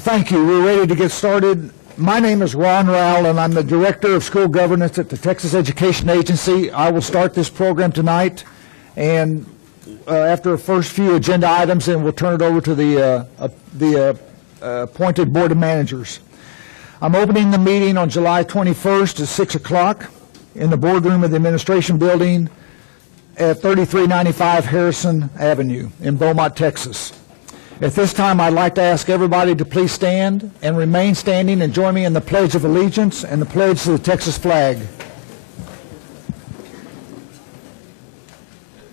Thank you. We're ready to get started. My name is Ron Rowell, and I'm the Director of School Governance at the Texas Education Agency. I will start this program tonight, and after the first few agenda items, then we'll turn it over to the appointed Board of Managers. I'm opening the meeting on July 21st at 6 o'clock in the boardroom of the Administration Building at 3395 Harrison Avenue in Beaumont, Texas. At this time, I'd like to ask everybody to please stand and remain standing and join me in the Pledge of Allegiance and the pledge to the Texas flag.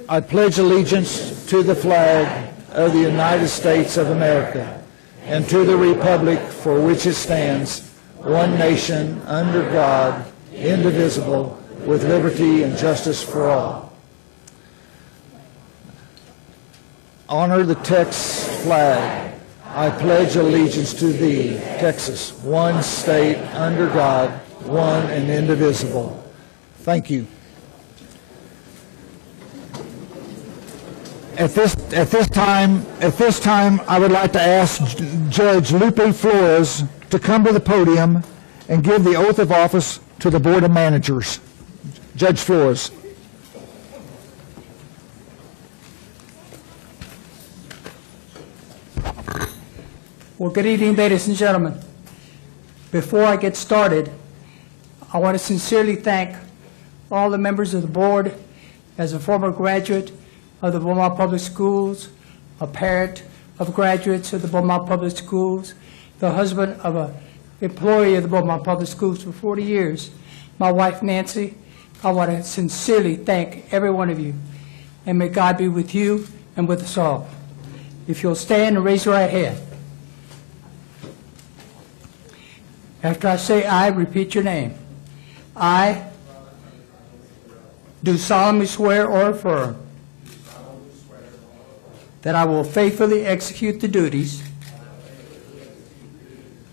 I pledge allegiance to the flag of the United States of America and to the republic for which it stands, one nation, under God, indivisible, with liberty and justice for all. Honor the Texas flag. I pledge allegiance to thee, Texas, one state, under God, one and indivisible. Thank you. At this time, I would like to ask Judge Lupe Flores to come to the podium and give the oath of office to the Board of Managers. Judge Flores. Well, good evening, ladies and gentlemen. Before I get started, I want to sincerely thank all the members of the board. As a former graduate of the Beaumont Public Schools, a parent of graduates of the Beaumont Public Schools, the husband of an employee of the Beaumont Public Schools for 40 years, my wife Nancy, I want to sincerely thank every one of you, and may God be with you and with us all. If you'll stand and raise your right hand. After I say I, repeat your name. I do solemnly swear or affirm that I will faithfully execute the duties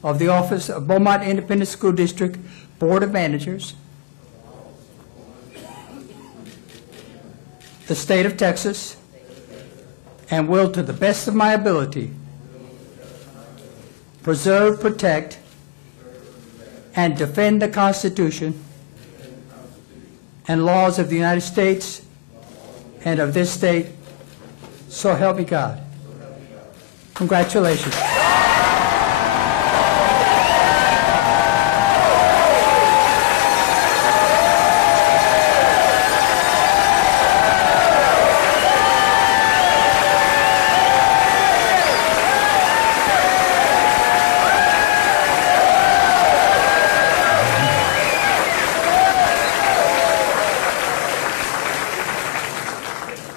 of the office of Beaumont Independent School District Board of Managers, the state of Texas, and will, to the best of my ability, preserve, protect, and defend the Constitution and laws of the United States and of this state, so help me God. Congratulations.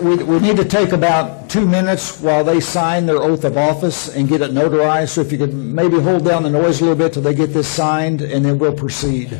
We need to take about 2 minutes while they sign their oath of office and get it notarized. So if you could maybe hold down the noise a little bit till they get this signed, and then we'll proceed.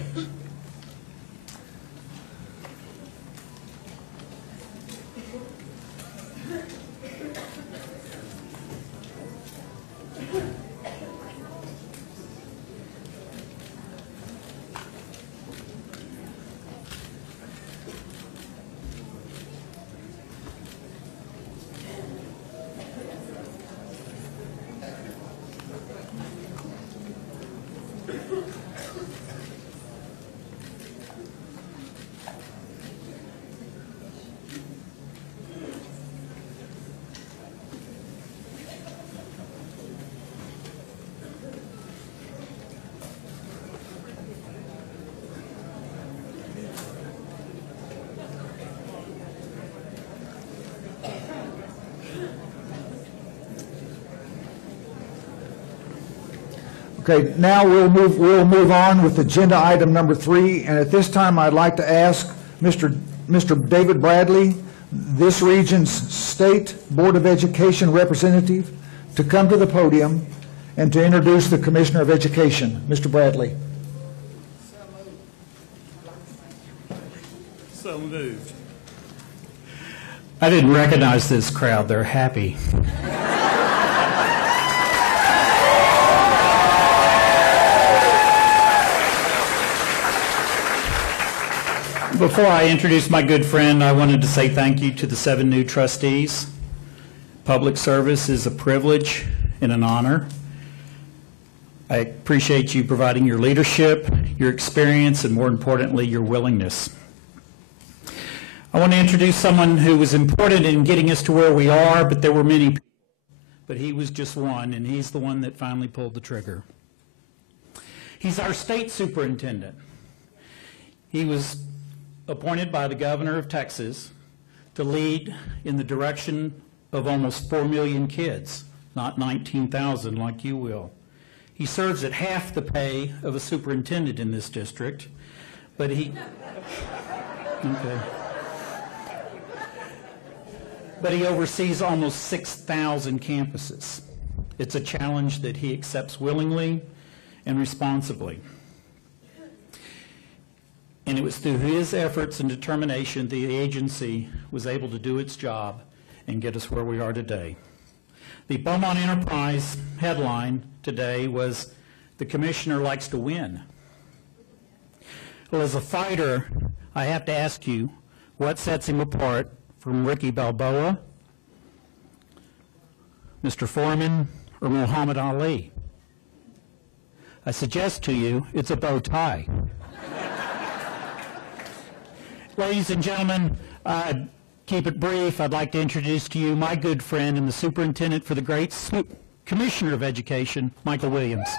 Okay, now we'll move on with agenda item number 3, and at this time I'd like to ask Mr. David Bradley, this region's State Board of Education representative, to come to the podium and to introduce the Commissioner of Education. Mr. Bradley. So moved. I didn't recognize this crowd. They're happy. Before I introduce my good friend, I wanted to say thank you to the 7 new trustees. Public service is a privilege and an honor. I appreciate you providing your leadership, your experience, and more importantly, your willingness. I want to introduce someone who was important in getting us to where we are, but there were many people. But he was just one, and he's the one that finally pulled the trigger. He's our state superintendent. He was appointed by the governor of Texas to lead in the direction of almost 4 million kids, not 19,000 like you will. He serves at half the pay of a superintendent in this district, but he... Okay. But he oversees almost 6,000 campuses. It's a challenge that he accepts willingly and responsibly. And it was through his efforts and determination the agency was able to do its job and get us where we are today. The Beaumont Enterprise headline today was, "The Commissioner Likes to Win." Well, as a fighter, I have to ask you, what sets him apart from Ricky Balboa, Mr. Foreman, or Muhammad Ali? I suggest to you it's a bow tie. Ladies and gentlemen, keep it brief. I'd like to introduce to you my good friend and the superintendent for the great Commissioner of Education, Michael Williams.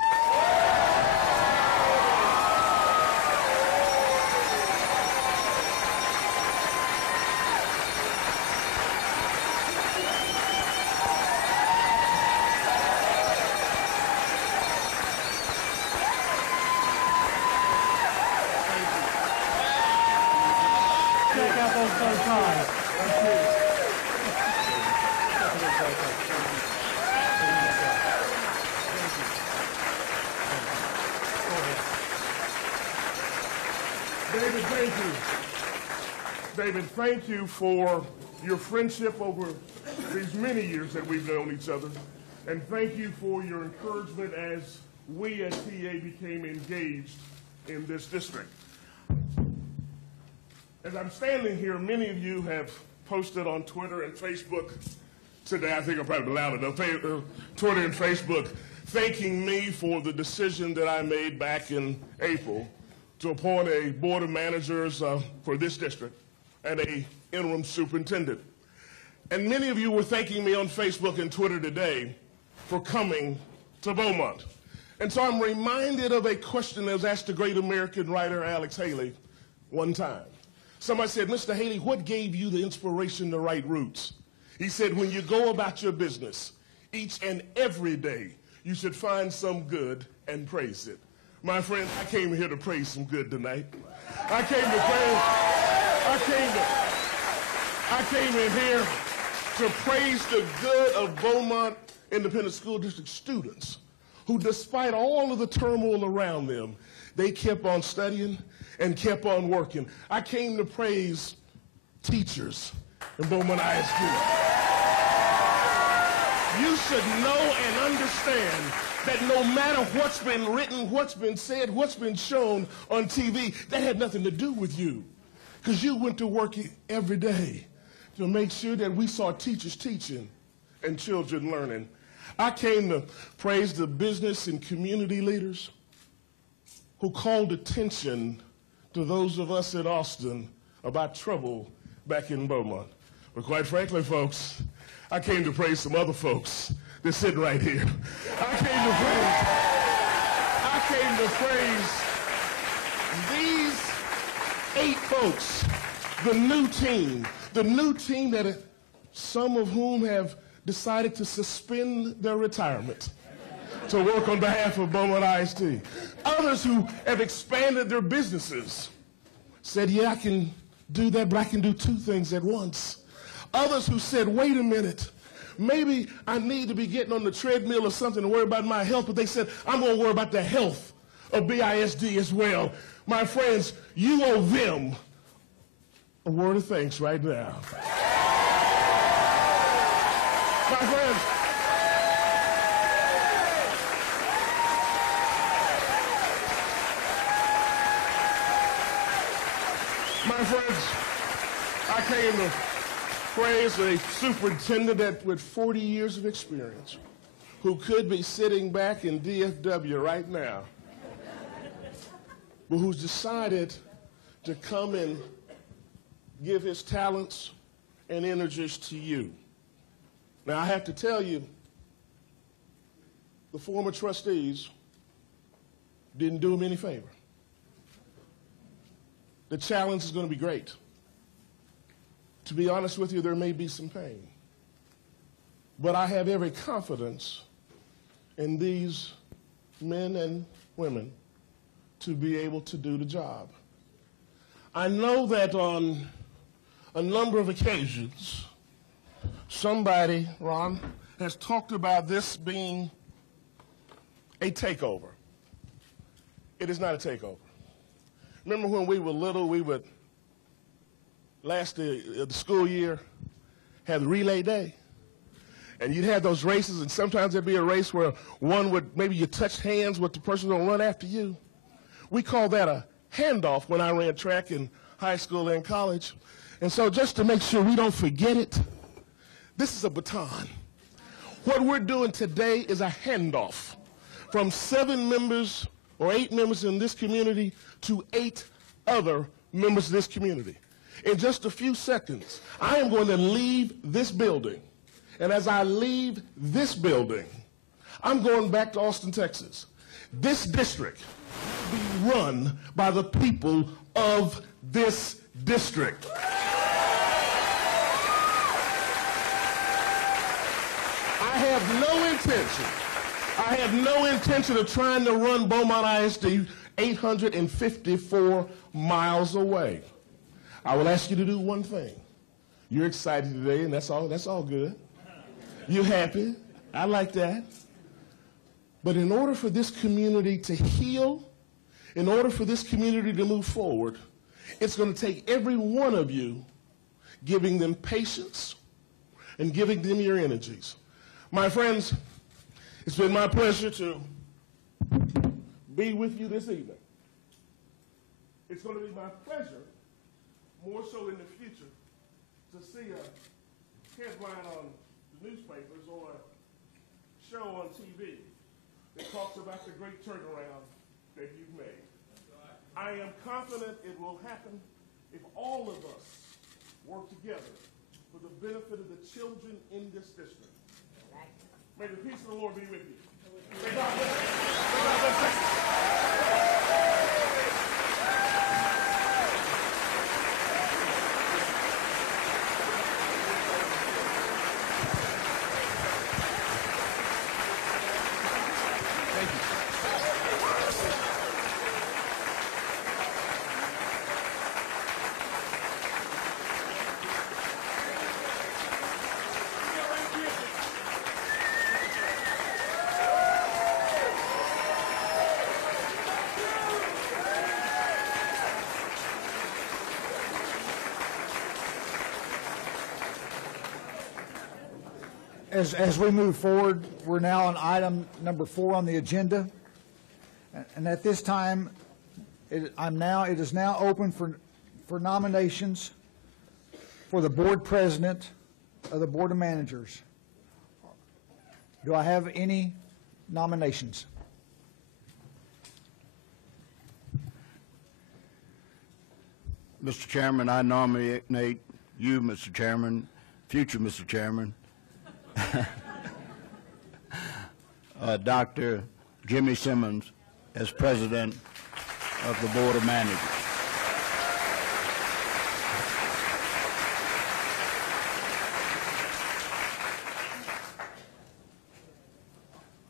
Check out those bow ties. David, thank you. David, thank you for your friendship over these many years that we've known each other. And thank you for your encouragement as we as TA became engaged in this district. As I'm standing here, many of you have posted on Twitter and Facebook today, I think I'm probably loud enough, Twitter and Facebook, thanking me for the decision that I made back in April to appoint a Board of Managers for this district and an interim superintendent. And many of you were thanking me on Facebook and Twitter today for coming to Beaumont. And so I'm reminded of a question that was asked the great American writer Alex Haley one time. Somebody said, "Mr. Haley, what gave you the inspiration to write Roots?" He said, "When you go about your business, each and every day, you should find some good and praise it." My friend, I came here to praise some good tonight. I came in here to praise the good of Beaumont Independent School District students who, despite all of the turmoil around them, they kept on studying and kept on working. I came to praise teachers in Beaumont ISD. You should know and understand that no matter what's been written, what's been said, what's been shown on TV, that had nothing to do with you, because you went to work every day to make sure that we saw teachers teaching and children learning. I came to praise the business and community leaders who called attention to those of us in Austin about trouble back in Beaumont. But quite frankly, folks, I came to praise some other folks that sit right here. I came to praise these 8 folks, the new team that some of whom have decided to suspend their retirement to work on behalf of Beaumont ISD. Others who have expanded their businesses said, "Yeah, I can do that, but I can do 2 things at once." Others who said, "Wait a minute, maybe I need to be getting on the treadmill or something to worry about my health," but they said, "I'm going to worry about the health of BISD as well." My friends, you owe them a word of thanks right now. My friends, Praise a superintendent with 40 years of experience who could be sitting back in DFW right now, but who's decided to come and give his talents and energies to you. Now, I have to tell you, the former trustees didn't do him any favor. The challenge is going to be great. To be honest with you, there may be some pain. But I have every confidence in these men and women to be able to do the job. I know that on a number of occasions, somebody, Ron, has talked about this being a takeover. It is not a takeover. Remember when we were little, we would, last the school year, have relay day. And you'd have those races, and sometimes there'd be a race where one would, maybe you touch hands with the person who's going to run after you. We call that a handoff when I ran track in high school and college. And so just to make sure we don't forget it, this is a baton. What we're doing today is a handoff from 7 members or 8 members in this community to 8 other members of this community. In just a few seconds, I am going to leave this building. And as I leave this building, I'm going back to Austin, Texas. This district will be run by the people of this district. I have no intention of trying to run Beaumont ISD 854 miles away. I will ask you to do one thing. You're excited today, and that's all good. You're happy. I like that. But in order for this community to heal, in order for this community to move forward, it's going to take every one of you giving them patience and giving them your energies. My friends, it's been my pleasure to be with you this evening. It's going to be my pleasure, more so in the future, to see a headline on the newspapers or a show on TV that talks about the great turnaround that you've made. I am confident it will happen if all of us work together for the benefit of the children in this district. May the peace of the Lord be with you. May God bless you. May God bless As we move forward, we're now on item number 4 on the agenda. And at this time, it is now open for nominations for the board president of the Board of Managers. Do I have any nominations? Mr. Chairman, I nominate you, Mr. Chairman, future Mr. Chairman, Dr. Jimmy Simmons as President of the Board of Managers.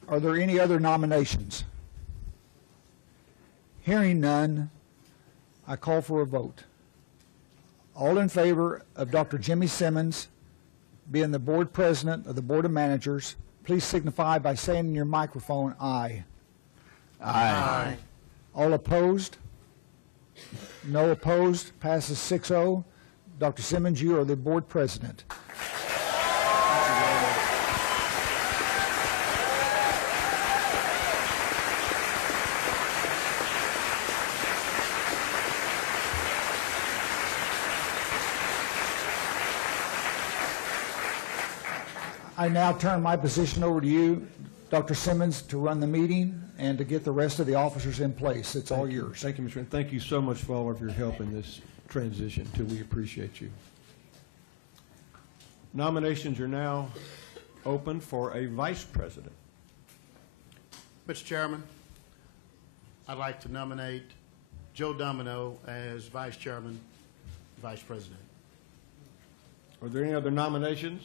Are there any other nominations? Hearing none, I call for a vote. All in favor of Dr. Jimmy Simmons being the board president of the Board of Managers, please signify by saying in your microphone, aye. Aye. All opposed? No opposed. Passes 6-0. Dr. Simmons, you are the board president. I now turn my position over to you, Dr. Simmons, to run the meeting and to get the rest of the officers in place. It's all yours. Thank you, Mr. Chairman. Thank you so much for all of your help in this transition, too. We appreciate you. Nominations are now open for a vice president. Mr. Chairman, I'd like to nominate Joe Domino as vice chairman, vice president. Are there any other nominations?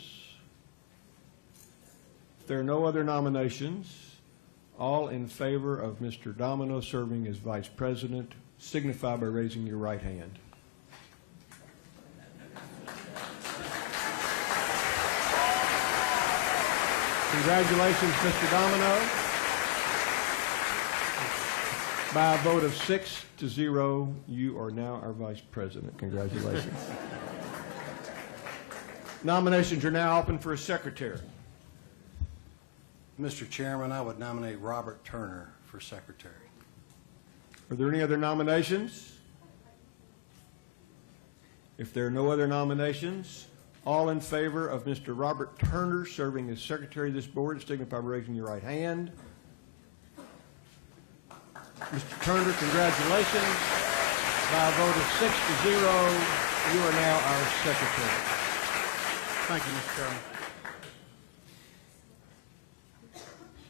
If there are no other nominations, all in favor of Mr. Domino serving as vice president, signify by raising your right hand. Congratulations, Mr. Domino. By a vote of 6-0, you are now our vice president. Congratulations. Nominations are now open for a secretary. Mr. Chairman, I would nominate Robert Turner for secretary. Are there any other nominations? If there are no other nominations, all in favor of Mr. Robert Turner serving as secretary of this board, signify by raising your right hand. Mr. Turner, congratulations. By a vote of 6-0, you are now our secretary. Thank you, Mr. Chairman.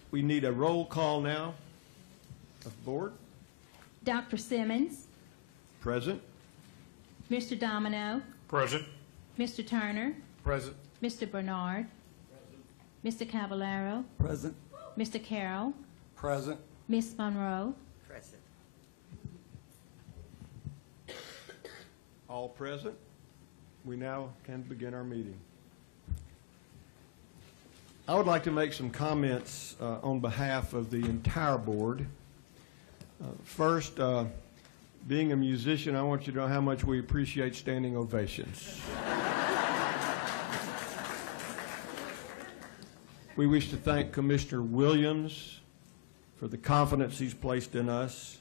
We need a roll call now of the board. Dr. Simmons, Present. Mr. Domino, Present. Mr. Turner, Present. Mr. Bernard, Mr. Cavallaro, Present. Mr. Carroll, Present. Ms. Monroe, All present. We now can begin our meeting. I would like to make some comments on behalf of the entire board. First, being a musician, I want you to know how much we appreciate standing ovations. We wish to thank Commissioner Williams for the confidence he's placed in us.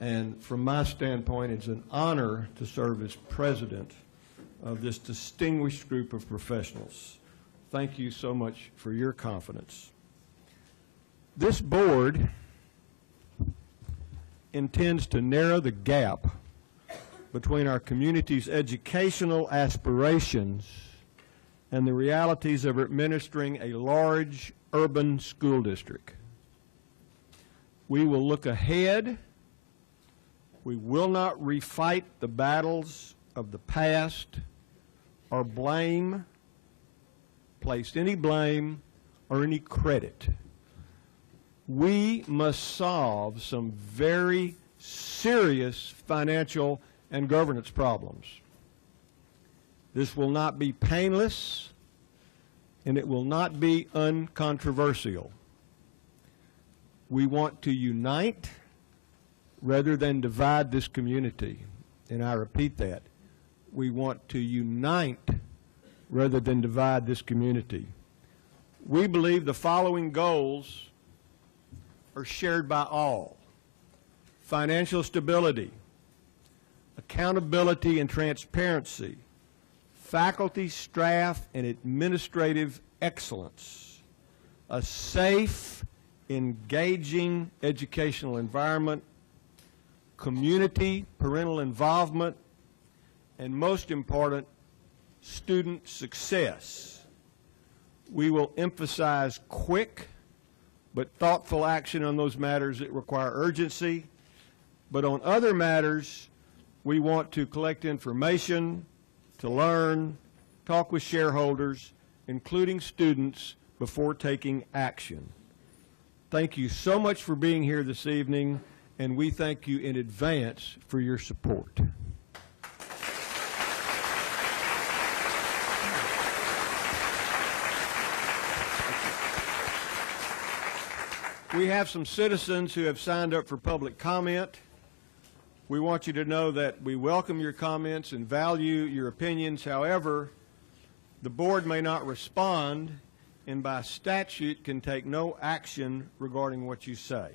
And from my standpoint, it's an honor to serve as president of this distinguished group of professionals. Thank you so much for your confidence. This board intends to narrow the gap between our community's educational aspirations and the realities of administering a large urban school district. We will look ahead. We will not refight the battles of the past or place any blame or any credit. We must solve some very serious financial and governance problems. This will not be painless, and it will not be uncontroversial. We want to unite rather than divide this community. And I repeat that. We want to unite rather than divide this community. We believe the following goals are shared by all: financial stability, accountability and transparency, faculty, staff, and administrative excellence, a safe, engaging educational environment, community, parental involvement, and most important, student success. We will emphasize quick but thoughtful action on those matters that require urgency. But on other matters, we want to collect information, to learn, talk with shareholders, including students, before taking action. Thank you so much for being here this evening, and we thank you in advance for your support. We have some citizens who have signed up for public comment. We want you to know that we welcome your comments and value your opinions. However, the board may not respond and by statute can take no action regarding what you say.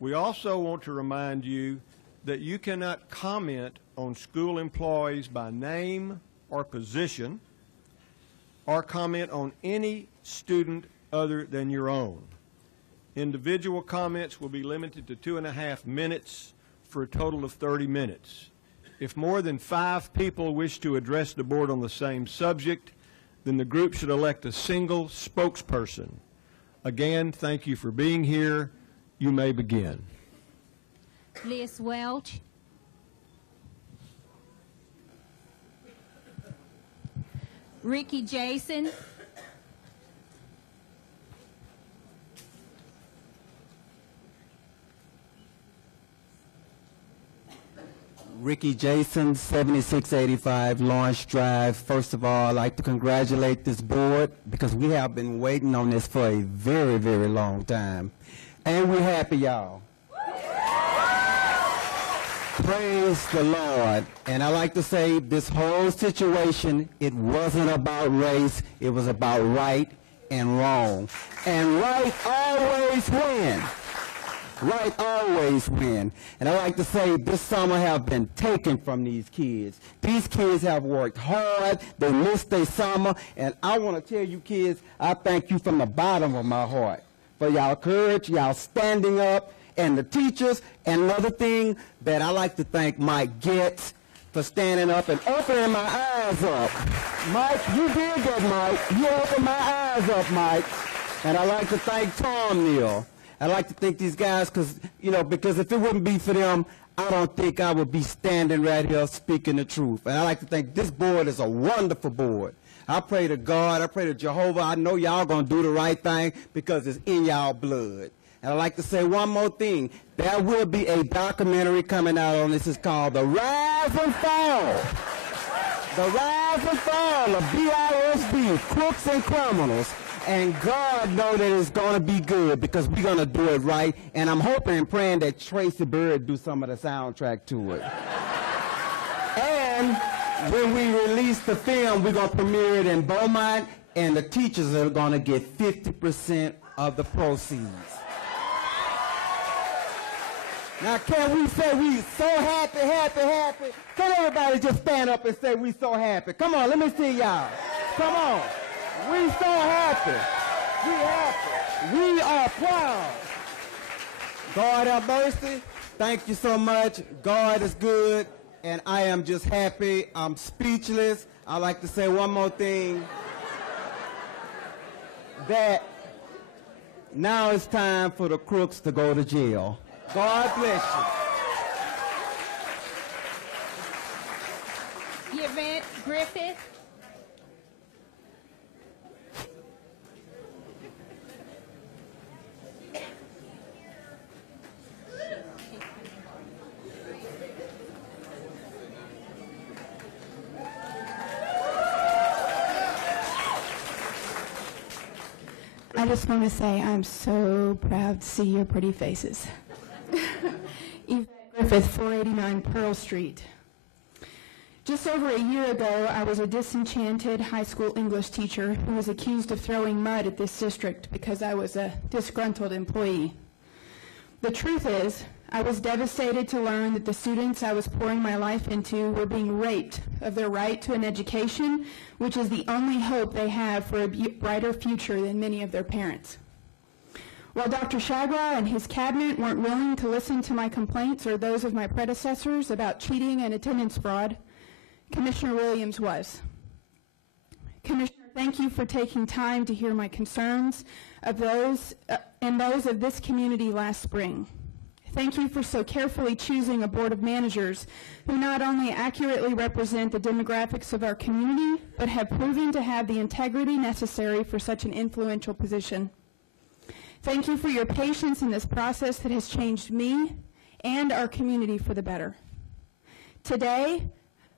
We also want to remind you that you cannot comment on school employees by name or position. or comment on any student other than your own. Individual comments will be limited to 2.5 minutes for a total of 30 minutes. If more than 5 people wish to address the board on the same subject, then the group should elect a single spokesperson. Again, thank you for being here. You may begin. Liz Welch. Ricky Jason. Ricky Jason, 7685 Lawrence Drive. First of all, I'd like to congratulate this board because we have been waiting on this for a very, very long time. And we're happy, y'all. Praise the Lord. And I like to say this whole situation, it wasn't about race, it was about right and wrong. And right always wins. Right always win. And I like to say this summer have been taken from these kids. These kids have worked hard. They missed their summer. And I want to tell you kids, I thank you from the bottom of my heart for y'all courage, y'all standing up, and the teachers. And another thing that I like to thank Mike Getz for standing up and opening my eyes up. Mike, you did that, Mike. You opened my eyes up, Mike. And I like to thank Tom Neal. I like to thank these guys because if it wouldn't be for them, I don't think I would be standing right here speaking the truth. And I like to think this board is a wonderful board. I pray to God, I pray to Jehovah. I know y'all going to do the right thing because it's in y'all blood. And I like to say one more thing. There will be a documentary coming out on this. It's called The Rise and Fall. The Rise and Fall of BISD, Crooks and Criminals. And God knows that it's going to be good because we're going to do it right. And I'm hoping and praying that Tracy Bird do some of the soundtrack to it. And when we release the film, we're going to premiere it in Beaumont, and the teachers are going to get 50% of the proceeds. Now, can we say we so happy, happy, happy? Can everybody just stand up and say we so happy? Come on, let me see y'all. Come on. We so happy. We happy. We are proud. God have mercy. Thank you so much. God is good, and I am just happy. I'm speechless. I'd like to say one more thing. That now it's time for the crooks to go to jail. God bless you. Yvette Griffith. I just want to say I'm so proud to see your pretty faces. Yvette Griffith, 489 Pearl Street. Just over a year ago, I was a disenchanted high school English teacher who was accused of throwing mud at this district because I was a disgruntled employee. The truth is, I was devastated to learn that the students I was pouring my life into were being raped of their right to an education, which is the only hope they have for a brighter future than many of their parents. While Dr. Shagwa and his cabinet weren't willing to listen to my complaints or those of my predecessors about cheating and attendance fraud, Commissioner Williams was. Commissioner, thank you for taking time to hear my concerns of those and those of this community last spring. Thank you for so carefully choosing a board of managers who not only accurately represent the demographics of our community, but have proven to have the integrity necessary for such an influential position. Thank you for your patience in this process that has changed me and our community for the better. Today,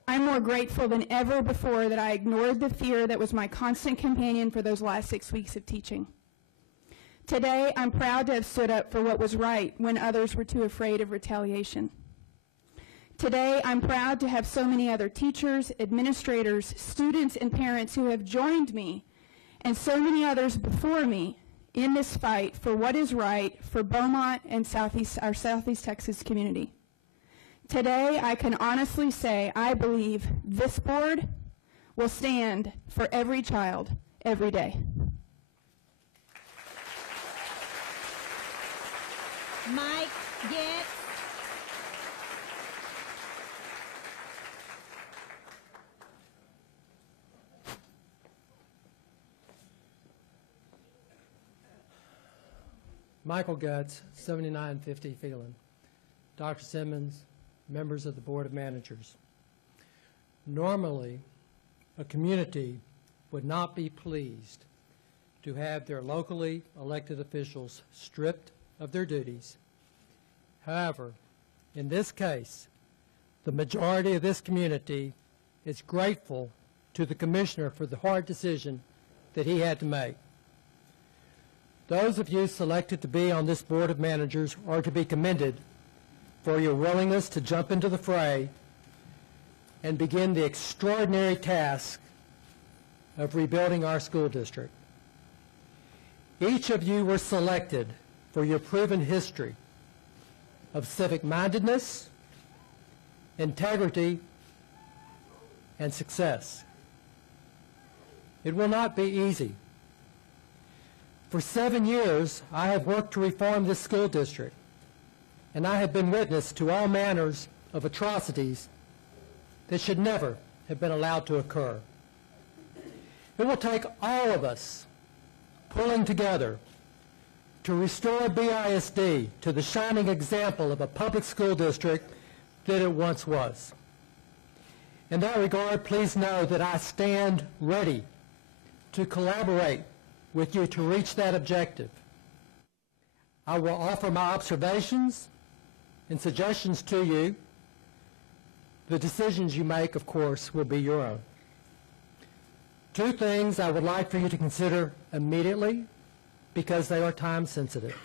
I'm more grateful than ever before that I ignored the fear that was my constant companion for those last 6 weeks of teaching. Today, I'm proud to have stood up for what was right when others were too afraid of retaliation. Today, I'm proud to have so many other teachers, administrators, students, and parents who have joined me, and so many others before me, in this fight for what is right for Beaumont and our Southeast Texas community. Today, I can honestly say I believe this board will stand for every child every day. Mike Getz. Michael Getz, 7950 Phelan. Dr. Simmons, members of the Board of Managers. Normally, a community would not be pleased to have their locally elected officials stripped of their duties. However, in this case, the majority of this community is grateful to the commissioner for the hard decision that he had to make. Those of you selected to be on this Board of Managers are to be commended for your willingness to jump into the fray and begin the extraordinary task of rebuilding our school district. Each of you were selected for your proven history of civic-mindedness, integrity, and success. It will not be easy. For 7 years, I have worked to reform this school district, and I have been witness to all manners of atrocities that should never have been allowed to occur. It will take all of us pulling together to restore BISD to the shining example of a public school district that it once was. In that regard, please know that I stand ready to collaborate with you to reach that objective. I will offer my observations and suggestions to you. The decisions you make, of course, will be your own. 2 things I would like for you to consider immediately because they are time sensitive.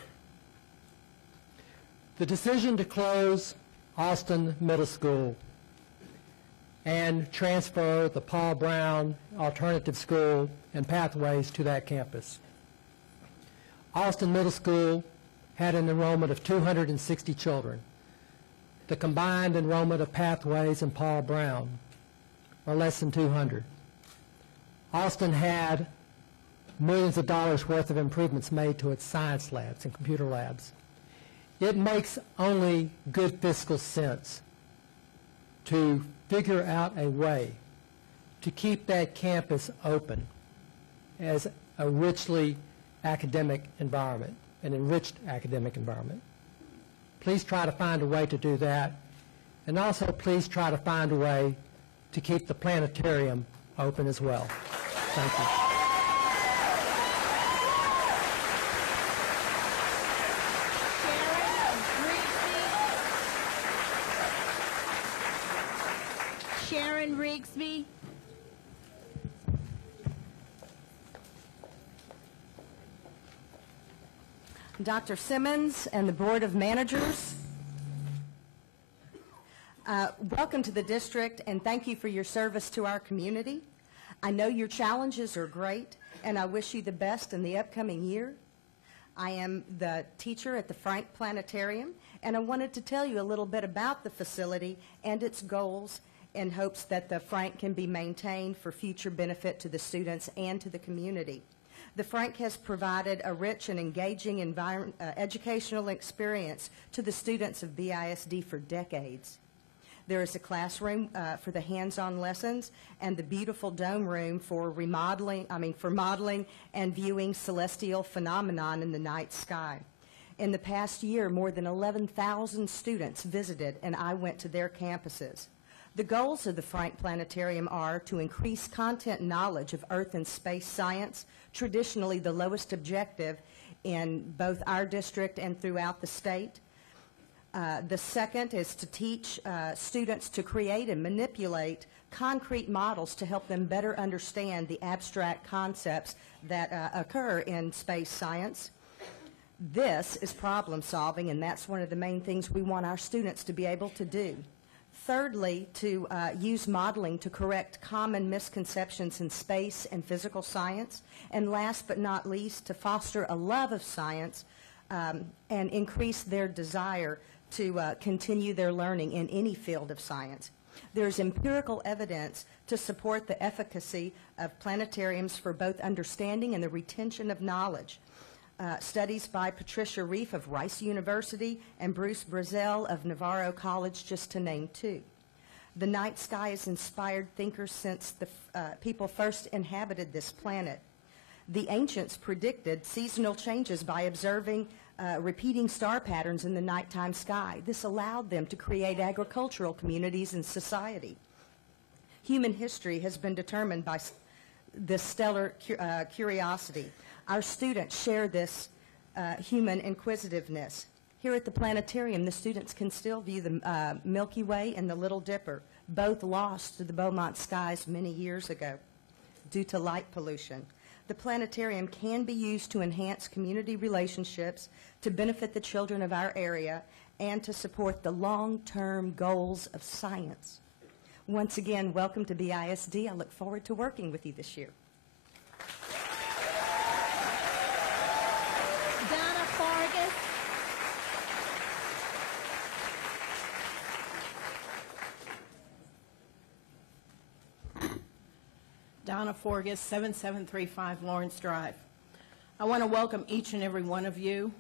The decision to close Austin Middle School and transfer the Paul Brown Alternative School and Pathways to that campus. Austin Middle School had an enrollment of 260 children. The combined enrollment of Pathways and Paul Brown are less than 200. Austin had millions of dollars worth of improvements made to its science labs and computer labs. It makes only good fiscal sense to figure out a way to keep that campus open as a richly academic environment, an enriched academic environment. Please try to find a way to do that, and also please try to find a way to keep the planetarium open as well. Thank you. Sharon Rigsby. Dr. Simmons and the Board of Managers, welcome to the district and thank you for your service to our community. I know your challenges are great and I wish you the best in the upcoming year. I am the teacher at the Frank Planetarium and I wanted to tell you a little bit about the facility and its goals in hopes that the Frank can be maintained for future benefit to the students and to the community. The Frank has provided a rich and engaging educational experience to the students of BISD for decades. There is a classroom for the hands-on lessons and the beautiful dome room for modeling and viewing celestial phenomenon in the night sky. In the past year, more than 11,000 students visited and I went to their campuses. The goals of the Frank Planetarium are to increase content knowledge of Earth and space science, traditionally the lowest objective in both our district and throughout the state. The second is to teach students to create and manipulate concrete models to help them better understand the abstract concepts that occur in space science. This is problem solving, and that's one of the main things we want our students to be able to do. Thirdly, to use modeling to correct common misconceptions in space and physical science. And last but not least, to foster a love of science and increase their desire to continue their learning in any field of science. There's empirical evidence to support the efficacy of planetariums for both understanding and the retention of knowledge. Studies by Patricia Reif of Rice University and Bruce Brazel of Navarro College, just to name two. The night sky has inspired thinkers since the people first inhabited this planet. The ancients predicted seasonal changes by observing repeating star patterns in the nighttime sky. This allowed them to create agricultural communities and society. Human history has been determined by this stellar curiosity. Our students share this human inquisitiveness. Here at the planetarium, the students can still view the Milky Way and the Little Dipper, both lost to the Beaumont skies many years ago due to light pollution. The planetarium can be used to enhance community relationships, to benefit the children of our area, and to support the long-term goals of science. Once again, welcome to BISD. I look forward to working with you this year. Donna Fargus. Donna Forgas, 7735 Lawrence Drive. I want to welcome each and every one of you.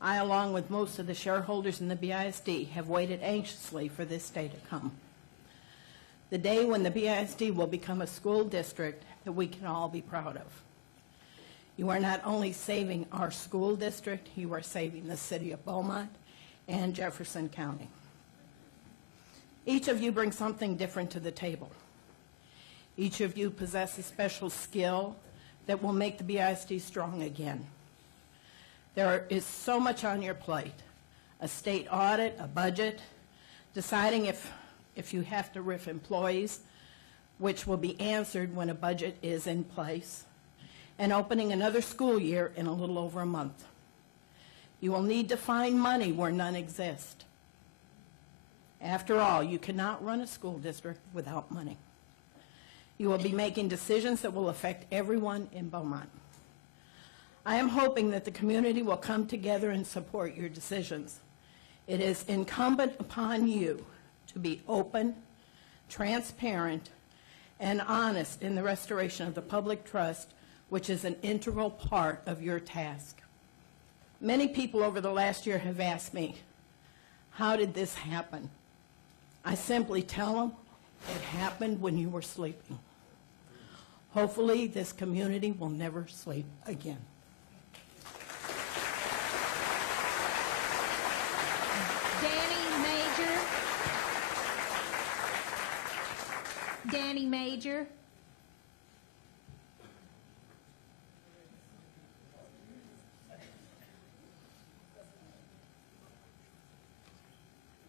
I, along with most of the shareholders in the BISD, have waited anxiously for this day to come. The day when the BISD will become a school district that we can all be proud of. You are not only saving our school district, you are saving the city of Beaumont and Jefferson County. Each of you brings something different to the table. Each of you possesses special skill that will make the BISD strong again. There is so much on your plate: a state audit, a budget, deciding if you have to RIF employees, which will be answered when a budget is in place, and opening another school year in a little over a month. You will need to find money where none exist. After all, you cannot run a school district without money. You will be making decisions that will affect everyone in Beaumont. I am hoping that the community will come together and support your decisions. It is incumbent upon you to be open, transparent, and honest in the restoration of the public trust, which is an integral part of your task. Many people over the last year have asked me, how did this happen? I simply tell them, it happened when you were sleeping. Hopefully, this community will never sleep again. Danny Major.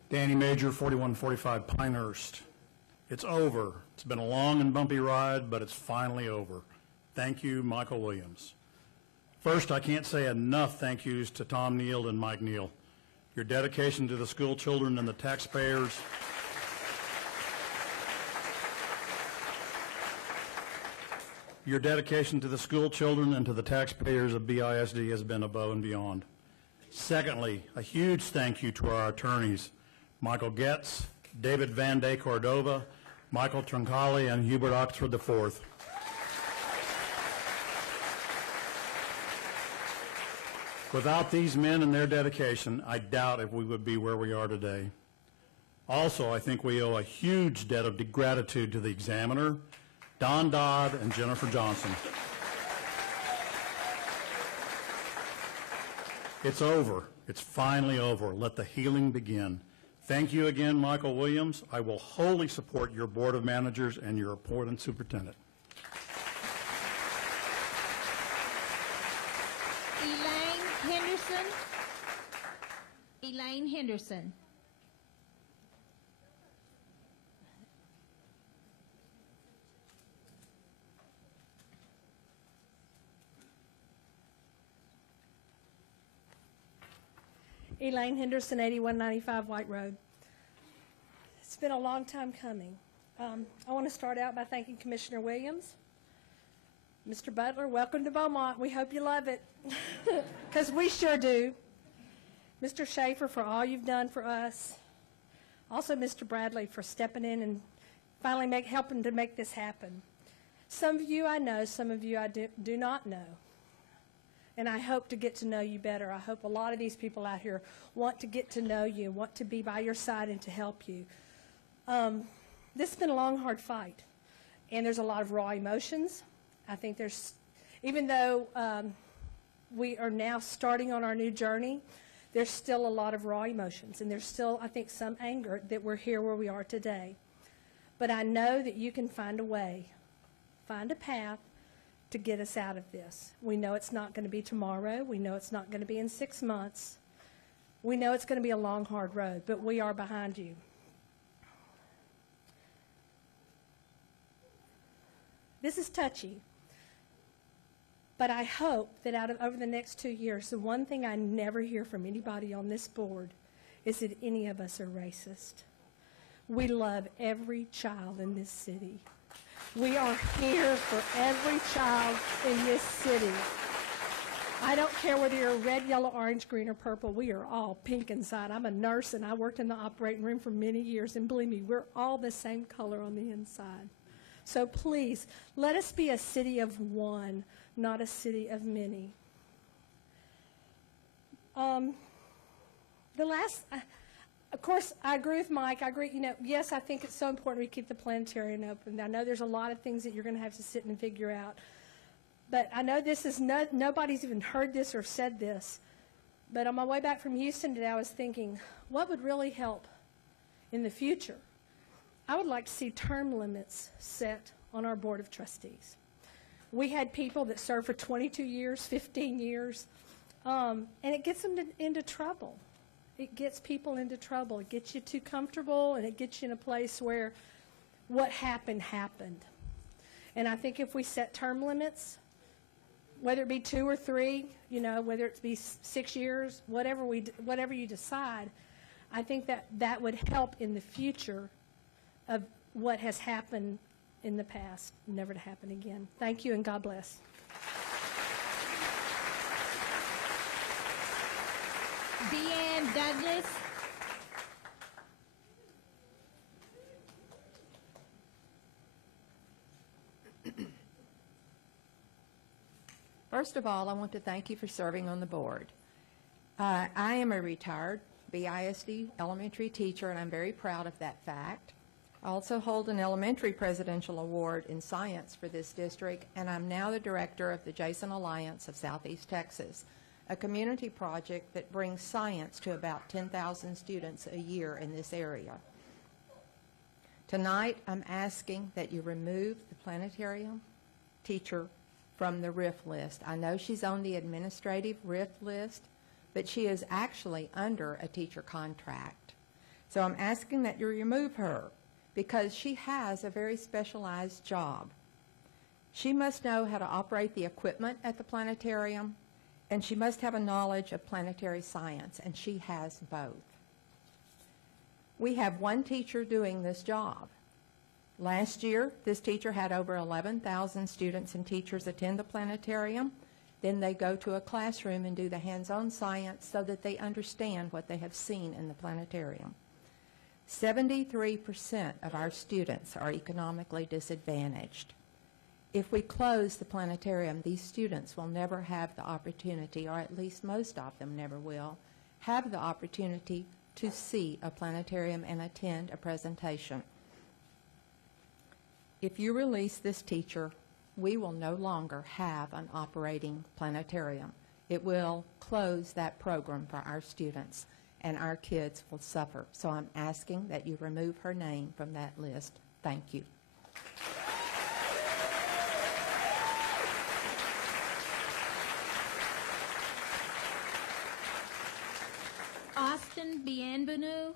Danny Major, 4145 Pinehurst. It's over. It's been a long and bumpy ride, but it's finally over. Thank you, Michael Williams. First, I can't say enough thank yous to Tom Neal and Mike Neal. Your dedication to the school children and the taxpayers Your dedication to the school children and to the taxpayers of BISD has been above and beyond. Secondly, a huge thank you to our attorneys, Michael Getz, David Van de Cordova, Michael Troncali, and Hubert Oxford IV. Without these men and their dedication, I doubt if we would be where we are today. Also, I think we owe a huge debt of gratitude to the examiner, Don Dodd and Jennifer Johnson. It's over. It's finally over. Let the healing begin. Thank you again, Michael Williams. I will wholly support your Board of Managers and your appointed superintendent. Elaine Henderson. Elaine Henderson, 8195 White Road. It's been a long time coming. I want to start out by thanking Commissioner Williams. Mr. Butler, welcome to Beaumont. We hope you love it, because we sure do. Mr. Schaefer, for all you've done for us. Also, Mr. Bradley for stepping in and finally helping to make this happen. Some of you I know, some of you I do not know. And I hope to get to know you better. I hope a lot of these people out here want to get to know you, want to be by your side and to help you. This has been a long, hard fight. And there's a lot of raw emotions. I think there's, even though we are now starting on our new journey, there's still a lot of raw emotions. And there's still, I think, some anger that we're here where we are today. But I know that you can find a way, find a path to get us out of this. We know it's not going to be tomorrow. We know it's not going to be in 6 months. We know it's going to be a long, hard road, but we are behind you. This is touchy, but I hope that over the next 2 years, the one thing I never hear from anybody on this board is that any of us are racist. We love every child in this city. We are here for every child in this city. I don't care whether you're red, yellow, orange, green, or purple. We are all pink inside. I'm a nurse, and I worked in the operating room for many years, and believe me, we're all the same color on the inside. So please, let us be a city of one, not a city of many. Of course, I agree with Mike. I agree, yes, I think it's so important we keep the planetarium open. I know there's a lot of things that you're going to have to sit and figure out. But I know this is, nobody's even heard this or said this. But on my way back from Houston today, I was thinking, what would really help in the future? I would like to see term limits set on our Board of Trustees. We had people that served for 22 years, 15 years, and it gets them into trouble. It gets people into trouble. It gets you too comfortable, and it gets you in a place where what happened, happened. And I think if we set term limits, whether it be 2 or 3, whether it be 6 years, whatever you decide, I think that would help in the future of what has happened in the past, never to happen again. Thank you, and God bless. Deanne Douglas. First of all, I want to thank you for serving on the board. I am a retired BISD elementary teacher, and I'm very proud of that fact. I also hold an elementary presidential award in science for this district, and I'm now the director of the Jason Alliance of Southeast Texas, a community project that brings science to about 10,000 students a year in this area. Tonight, I'm asking that you remove the planetarium teacher from the RIF list. I know she's on the administrative RIF list, but she is actually under a teacher contract. So I'm asking that you remove her, because she has a very specialized job. She must know how to operate the equipment at the planetarium, and she must have a knowledge of planetary science, and she has both. We have one teacher doing this job. Last year, this teacher had over 11,000 students and teachers attend the planetarium. Then they go to a classroom and do the hands-on science so that they understand what they have seen in the planetarium. 73% of our students are economically disadvantaged. If we close the planetarium, these students will never have the opportunity, or at least most of them never will, have the opportunity to see a planetarium and attend a presentation. If you release this teacher, we will no longer have an operating planetarium. It will close that program for our students, and our kids will suffer. So I'm asking that you remove her name from that list. Thank you. Austin Bienvenu.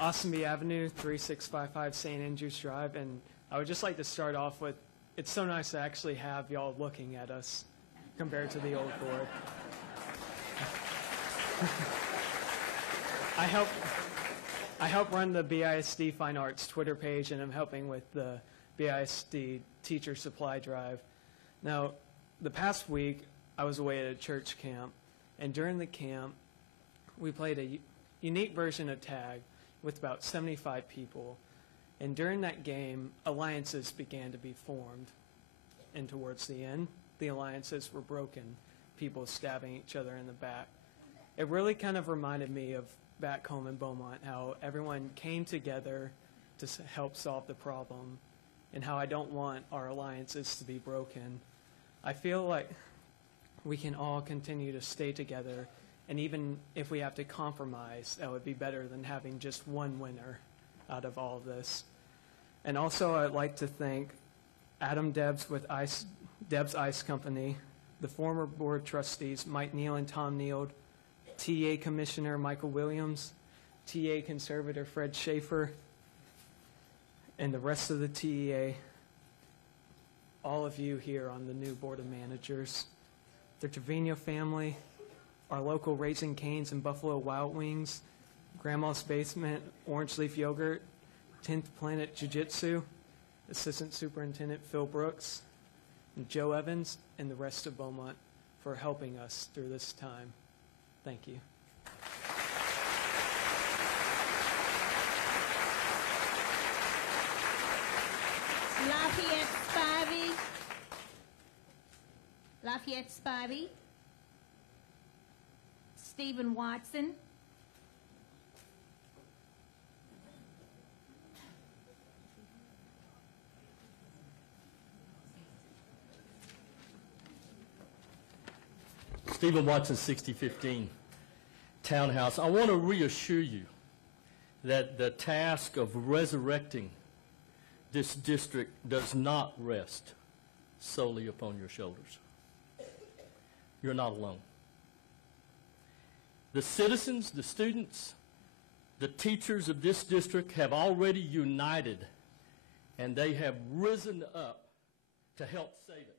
Austin Avenue, 3655 St. Andrews Drive, and I would just like to start off with, it's so nice to actually have y'all looking at us compared to the old board. I help run the BISD Fine Arts Twitter page, and I'm helping with the BISD Teacher Supply Drive. Now, the past week, I was away at a church camp, And during the camp, we played a unique version of tag with about 75 people. And during that game, alliances began to be formed. And towards the end, the alliances were broken, people stabbing each other in the back. It really kind of reminded me of back home in Beaumont, how everyone came together to help solve the problem, and how I don't want our alliances to be broken. I feel like we can all continue to stay together, and even if we have to compromise, that would be better than having just one winner out of all of this. And also, I'd like to thank Adam Debs with Debs Ice Company, the former board trustees, Mike Neal and Tom Neal, TA Commissioner Michael Williams, TA Conservator Fred Schaefer, and the rest of the TEA, all of you here on the new Board of Managers, the Trevino family, our local Raising Cane's and Buffalo Wild Wings, Grandma's Basement, Orange Leaf Yogurt, 10th Planet Jiu-Jitsu, Assistant Superintendent Phil Brooks, and Joe Evans, and the rest of Beaumont for helping us through this time. Thank you. Lafayette Spivey, Stephen Watson, Stephen Watson, 6015 Townhouse. I want to reassure you that the task of resurrecting this district does not rest solely upon your shoulders. You're not alone. The citizens, the students, the teachers of this district have already united, and they have risen up to help save it.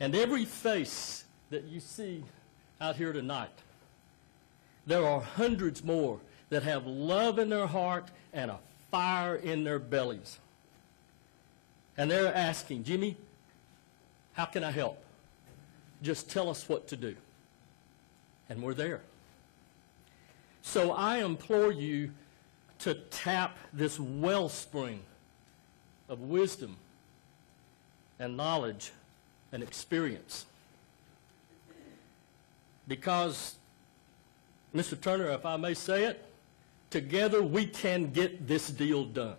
And every face that you see out here tonight, there are hundreds more that have love in their heart and a fire in their bellies. And they're asking, Jimmy, how can I help? Just tell us what to do. And we're there. So I implore you to tap this wellspring of wisdom and knowledge and experience. Because, Mr. Turner, if I may say it, together we can get this deal done.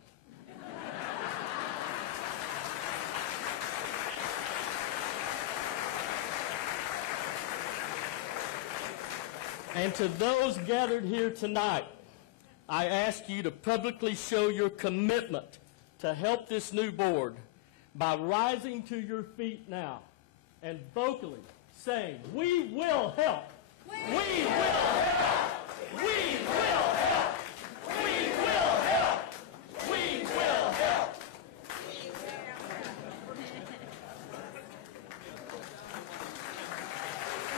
And to those gathered here tonight, I ask you to publicly show your commitment to help this new board by rising to your feet now and vocally saying, "We will help! We will help! We will help! We will help! We will help!"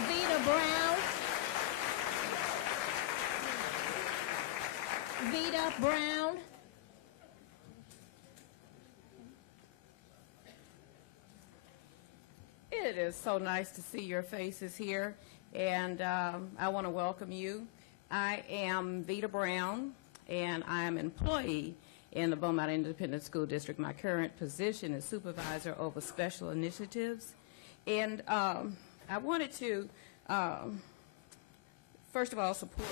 Vita Brown. Vita Brown. It is so nice to see your faces here, and I want to welcome you. I am Vita Brown, and I am an employee in the Beaumont Independent School District. My current position is Supervisor over Special Initiatives, and I wanted to, first of all, support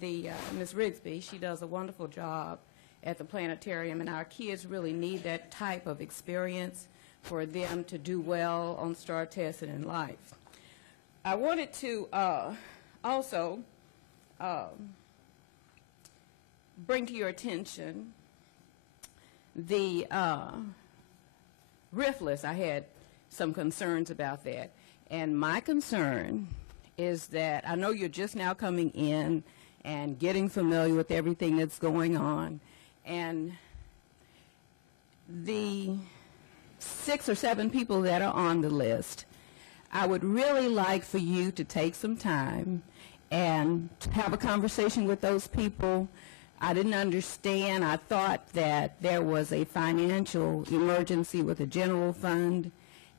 the Ms. Rigsby. She does a wonderful job at the planetarium, and our kids really need that type of experience for them to do well on STAR tests and in life. I wanted to also bring to your attention the RIF list. I had some concerns about that, and my concern is that I know you're just now coming in and getting familiar with everything that's going on, and the 6 or 7 people that are on the list, I would really like for you to take some time and have a conversation with those people. I didn't understand. I thought that there was a financial emergency with the general fund,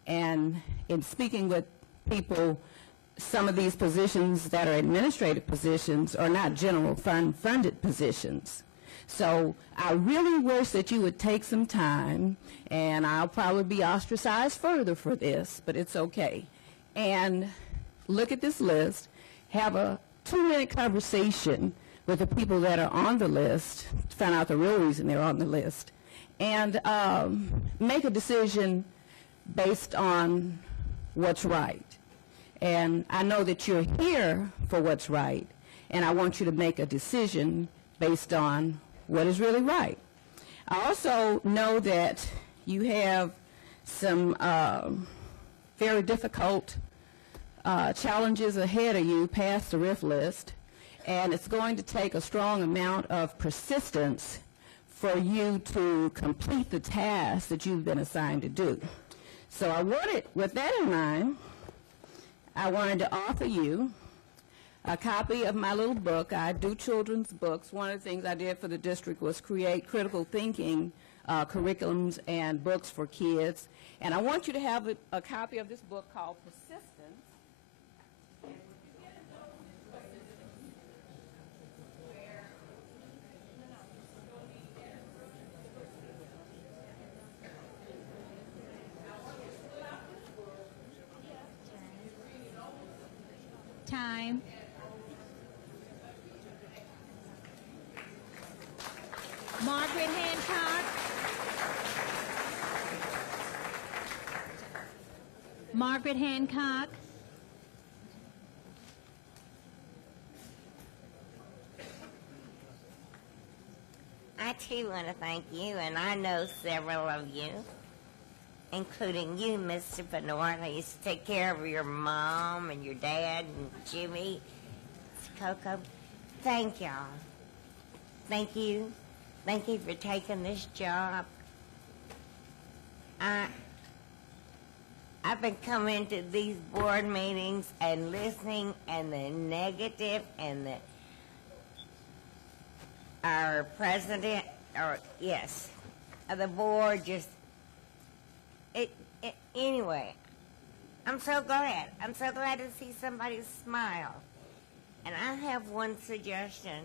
and in speaking with people some of these positions that are administrative positions are not general fund funded positions. So I really wish that you would take some time, and I'll probably be ostracized further for this, but it's okay, and look at this list, have a 2-minute conversation with the people that are on the list to find out the real reason they're on the list, and make a decision based on what's right. And I know that you're here for what's right, and I want you to make a decision based on what is really right. I also know that you have some very difficult challenges ahead of you past the RIF list, and it's going to take a strong amount of persistence for you to complete the task that you've been assigned to do. So with that in mind, I wanted to offer you a copy of my little book. I do children's books. One of the things I did for the district was create critical thinking curriculums and books for kids. And I want you to have a copy of this book called Persistence. Time. Margaret Hancock. Margaret Hancock. I too want to thank you, and I know several of you, including you, Mr. Benoit. I used to take care of your mom and your dad and Jimmy, Coco. Thank y'all. Thank you. Thank you for taking this job. I've been coming to these board meetings and listening, and the negative and our president, or yes, of the board just, anyway, I'm so glad. I'm so glad to see somebody smile. And I have one suggestion.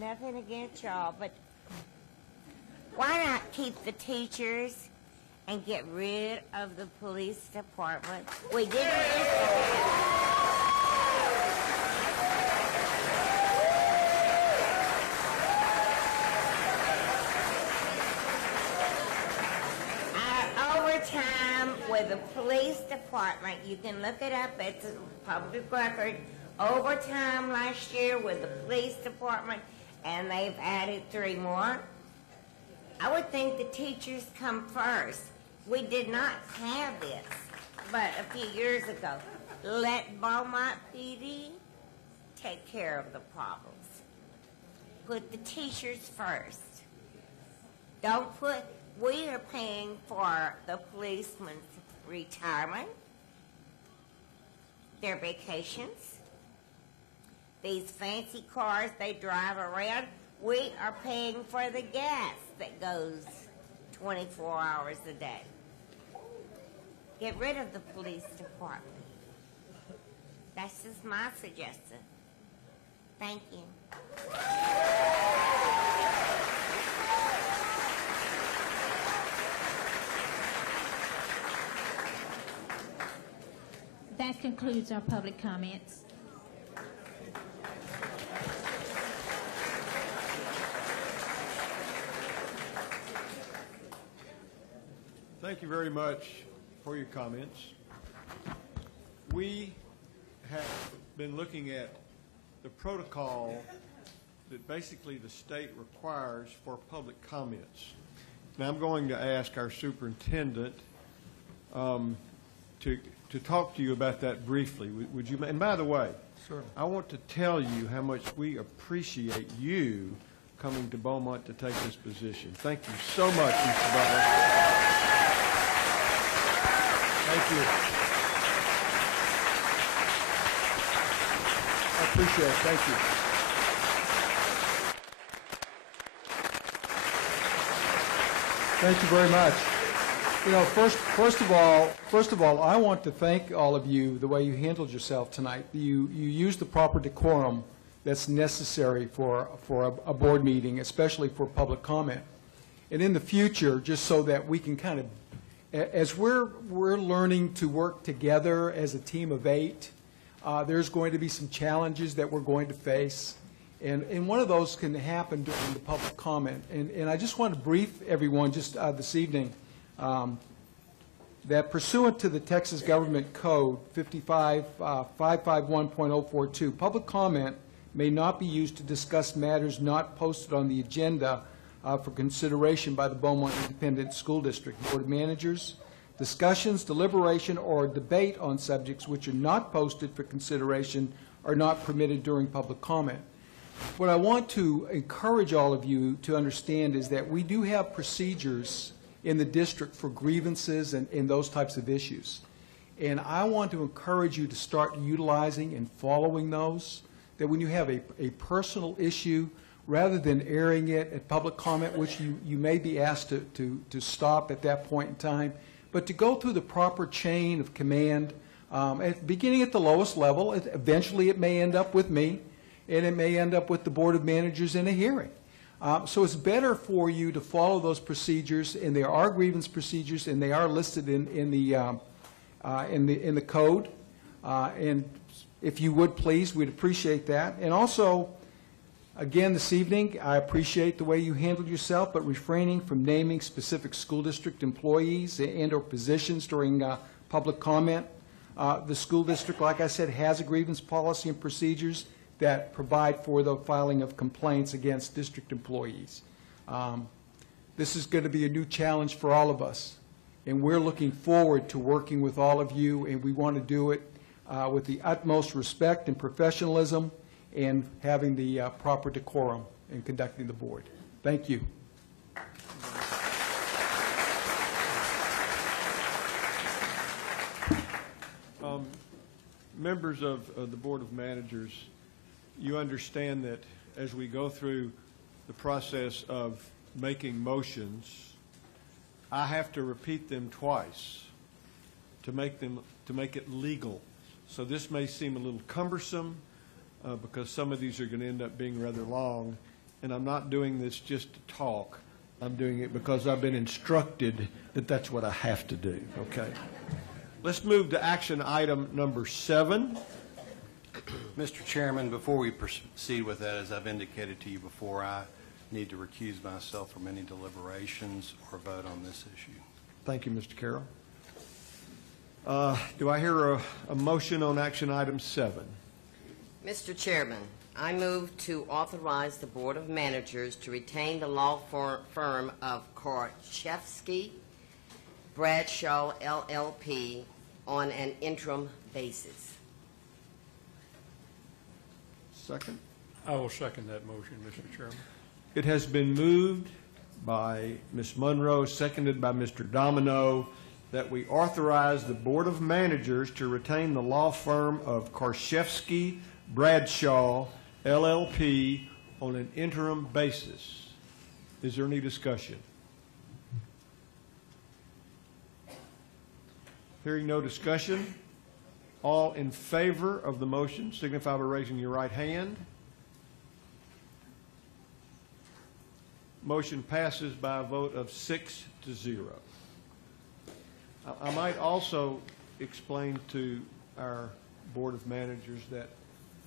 Nothing against y'all, but why not keep the teachers and get rid of the police department? We did overtime with the police department. You can look it up. It's a public record. Overtime last year with the police department, and they've added 3 more. I would think the teachers come first. We did not have this, but a few years ago. Let Beaumont PD take care of the problems. Put the teachers first. Don't put, we are paying for the policeman's retirement, their vacations, these fancy cars they drive around. We are paying for the gas that goes 24 hours a day. Get rid of the police department. That's just my suggestion. Thank you. That concludes our public comments. Thank you very much for your comments. We have been looking at the protocol that basically the state requires for public comments. Now I'm going to ask our superintendent to talk to you about that briefly. Would you? And by the way, I want to tell you how much we appreciate you coming to Beaumont to take this position. Thank you so much, Mr. Butler. Thank you. I appreciate it. Thank you. Thank you very much. You know, first of all, I want to thank all of you the way you handled yourself tonight. You used the proper decorum that's necessary for a board meeting, especially for public comment. And in the future, just so that we can kind of, as we're learning to work together as a team of 8, there's going to be some challenges that we're going to face. And one of those can happen during the public comment. And I just want to brief everyone just this evening that pursuant to the Texas Government Code 551.042, public comment may not be used to discuss matters not posted on the agenda for consideration by the Beaumont Independent School District Board of Managers. Discussions, deliberation, or debate on subjects which are not posted for consideration are not permitted during public comment. What I want to encourage all of you to understand is that we do have procedures in the district for grievances and those types of issues. And I want to encourage you to start utilizing and following those, that when you have a personal issue, rather than airing it at public comment, which you may be asked to stop at that point in time, but to go through the proper chain of command, beginning at the lowest level. Eventually it may end up with me, and it may end up with the Board of Managers in a hearing. So it's better for you to follow those procedures, and there are grievance procedures, and they are listed in the code. And if you would please, we'd appreciate that. And also, again, this evening, I appreciate the way you handled yourself, but refraining from naming specific school district employees and/or positions during public comment. The school district, like I said, has a grievance policy and procedures that provide for the filing of complaints against district employees. This is going to be a new challenge for all of us, and we're looking forward to working with all of you, and we want to do it with the utmost respect and professionalism and having the proper decorum in conducting the board. Thank you. Members of the Board of Managers, you understand that as we go through the process of making motions, I have to repeat them twice to make it legal. So this may seem a little cumbersome because some of these are going to end up being rather long, and I'm not doing this just to talk. I'm doing it because I've been instructed that that's what I have to do, okay? Let's move to action item number 7. Mr. Chairman, before we proceed with that, as I've indicated to you before, I need to recuse myself from any deliberations or vote on this issue. Thank you, Mr. Carroll. Do I hear a motion on action item 7? Mr. Chairman, I move to authorize the Board of Managers to retain the law firm of Korchevsky Bradshaw LLP on an interim basis. Second? I will second that motion, Mr. Chairman. It has been moved by Ms. Monroe, seconded by Mr. Domino, that we authorize the Board of Managers to retain the law firm of Korchevsky Bradshaw LLP on an interim basis. Is there any discussion? Hearing no discussion, all in favor of the motion signify by raising your right hand. Motion passes by a vote of 6-0. I might also explain to our Board of Managers that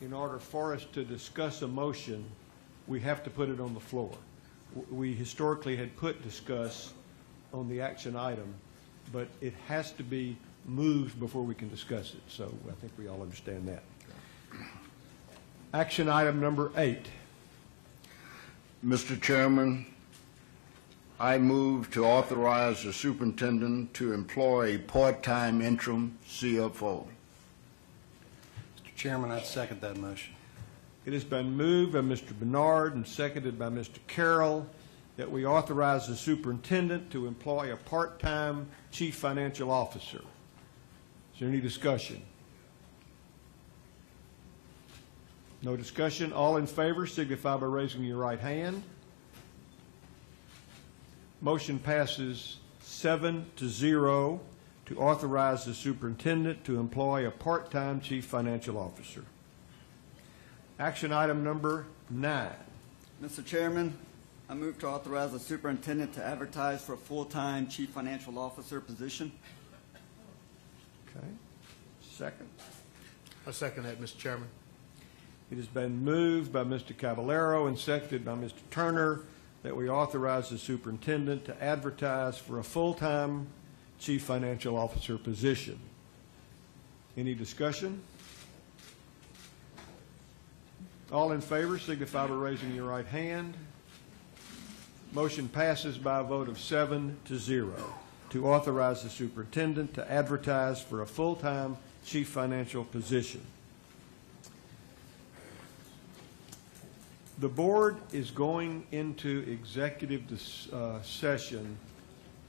in order for us to discuss a motion, we have to put it on the floor. We historically had put discuss on the action item, but it has to be moved before we can discuss it. So I think we all understand that. Action item number 8. Mr. Chairman, I move to authorize the superintendent to employ a part-time interim CFO. Mr. Chairman, I'd second that motion. It has been moved by Mr. Bernard and seconded by Mr. Carroll that we authorize the superintendent to employ a part-time chief financial officer. Is there any discussion? No discussion. All in favor signify by raising your right hand. Motion passes 7-0 to authorize the superintendent to employ a part-time chief financial officer. Action item number 9. Mr. Chairman, I move to authorize the superintendent to advertise for a full-time chief financial officer position. Okay. Second. I second that, Mr. Chairman. It has been moved by Mr. Caballero and seconded by Mr. Turner that we authorize the superintendent to advertise for a full-time chief financial officer position. Any discussion? All in favor signify by raising your right hand. Motion passes by a vote of 7-0 to authorize the superintendent to advertise for a full-time chief financial position. The board is going into executive session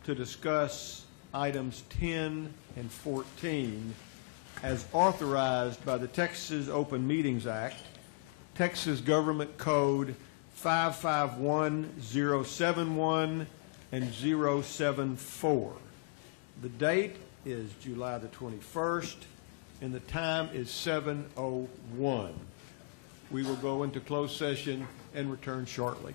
to discuss items 10 and 14 as authorized by the Texas Open Meetings Act, Texas Government Code 551071 and 074. The date is July the 21st, and the time is 7:01. We will go into closed session and return shortly.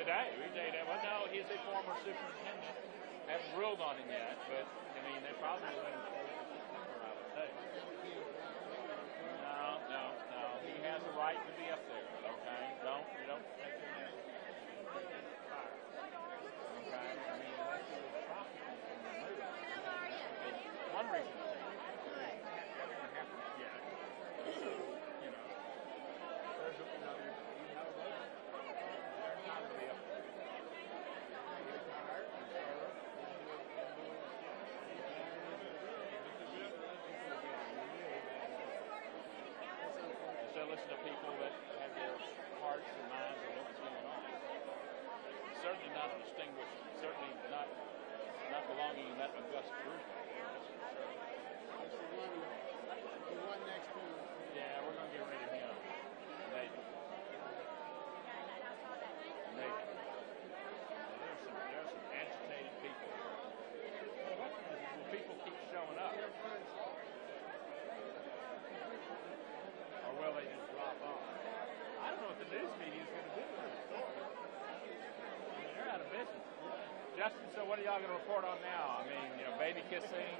Today, we did that. Well, no, he's a former superintendent. Haven't ruled on him yet, but I mean, they probably wouldn't September, I would say. No. He has a right to be up there. Okay, you don't take him there. Fire. Okay, I mean, unless he was prosecuted and removed. One reason. Hasn't happened yet. So, you know, there's a, you have a vote. There's time to be up there. Get retired and serve. So listen to people that have their hearts and minds on what's going on. Certainly not a distinguished, certainly not belonging in that august group. The one next to him. Yeah, we're going to get rid of him. Maybe. There's some agitated people. The question is, will people keep showing up? Or will they just drop off? I don't know what the news media is going to do with this story. I mean, they're out of business. Justin, so what are y'all going to report on now? I mean, you know, baby kissing,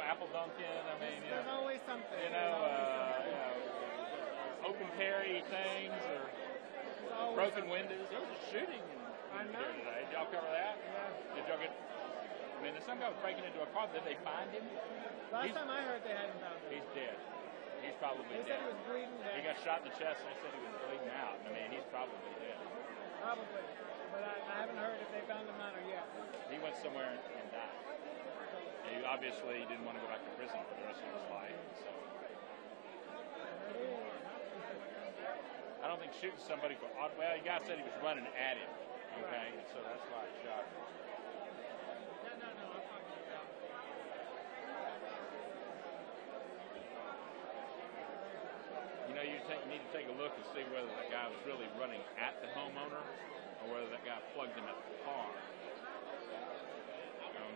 apple dunking. I mean, there's always something. Open carry things or broken windows. There was a shooting in here today. Did y'all cover that? Yeah. Did y'all get? I mean, some guy was breaking into a car. Did they find him? Last time I heard, they hadn't found him. He's dead. He's probably dead. They said he was bleeding to death. He got shot in the chest, and they said he was bleeding out. I mean, he's probably dead. Probably. But I haven't heard if they found him out or yet. He went somewhere and died. And he obviously didn't want to go back to prison for the rest of his life. So I don't think shooting somebody for well, the guy said he was running at him. Okay, and so that's why he shot him. You know, you need to take a look and see whether that guy was really running at the homeowner or whether that guy plugged him at the car.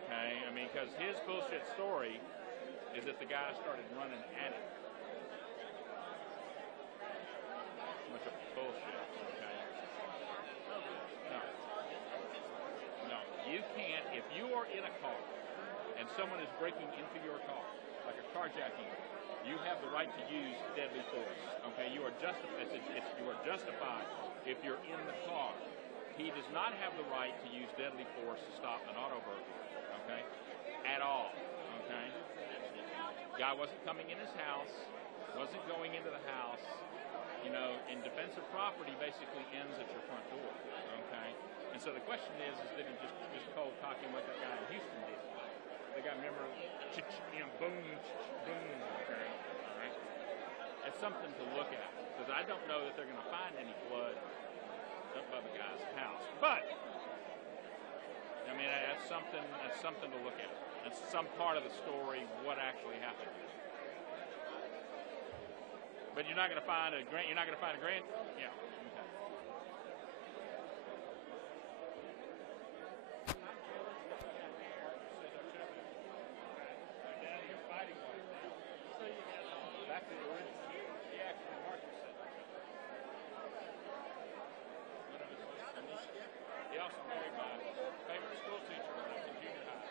Okay, I mean, because his bullshit story is that the guy started running at him. Much of bullshit, okay? No, you can't, if you are in a car and someone is breaking into your car, like a carjacking, you have the right to use deadly force. Okay, you are justified if you're in the car. He does not have the right to use deadly force to stop an auto burglary. Okay, at all. Okay, guy wasn't coming in his house, wasn't going into the house. You know, and defensive property basically ends at your front door. Okay, and so the question is did he just cold cock him like that guy in Houston did? They got, remember, boom, boom, okay, all right? It's something to look at, because I don't know that they're going to find any blood up by the guy's house. But, I mean, that's something to look at. That's some part of the story, what actually happened. But you're not going to find a grant, yeah, okay. Back to the original. He actually marked himself. He also married my favorite school teacher when I was in junior high.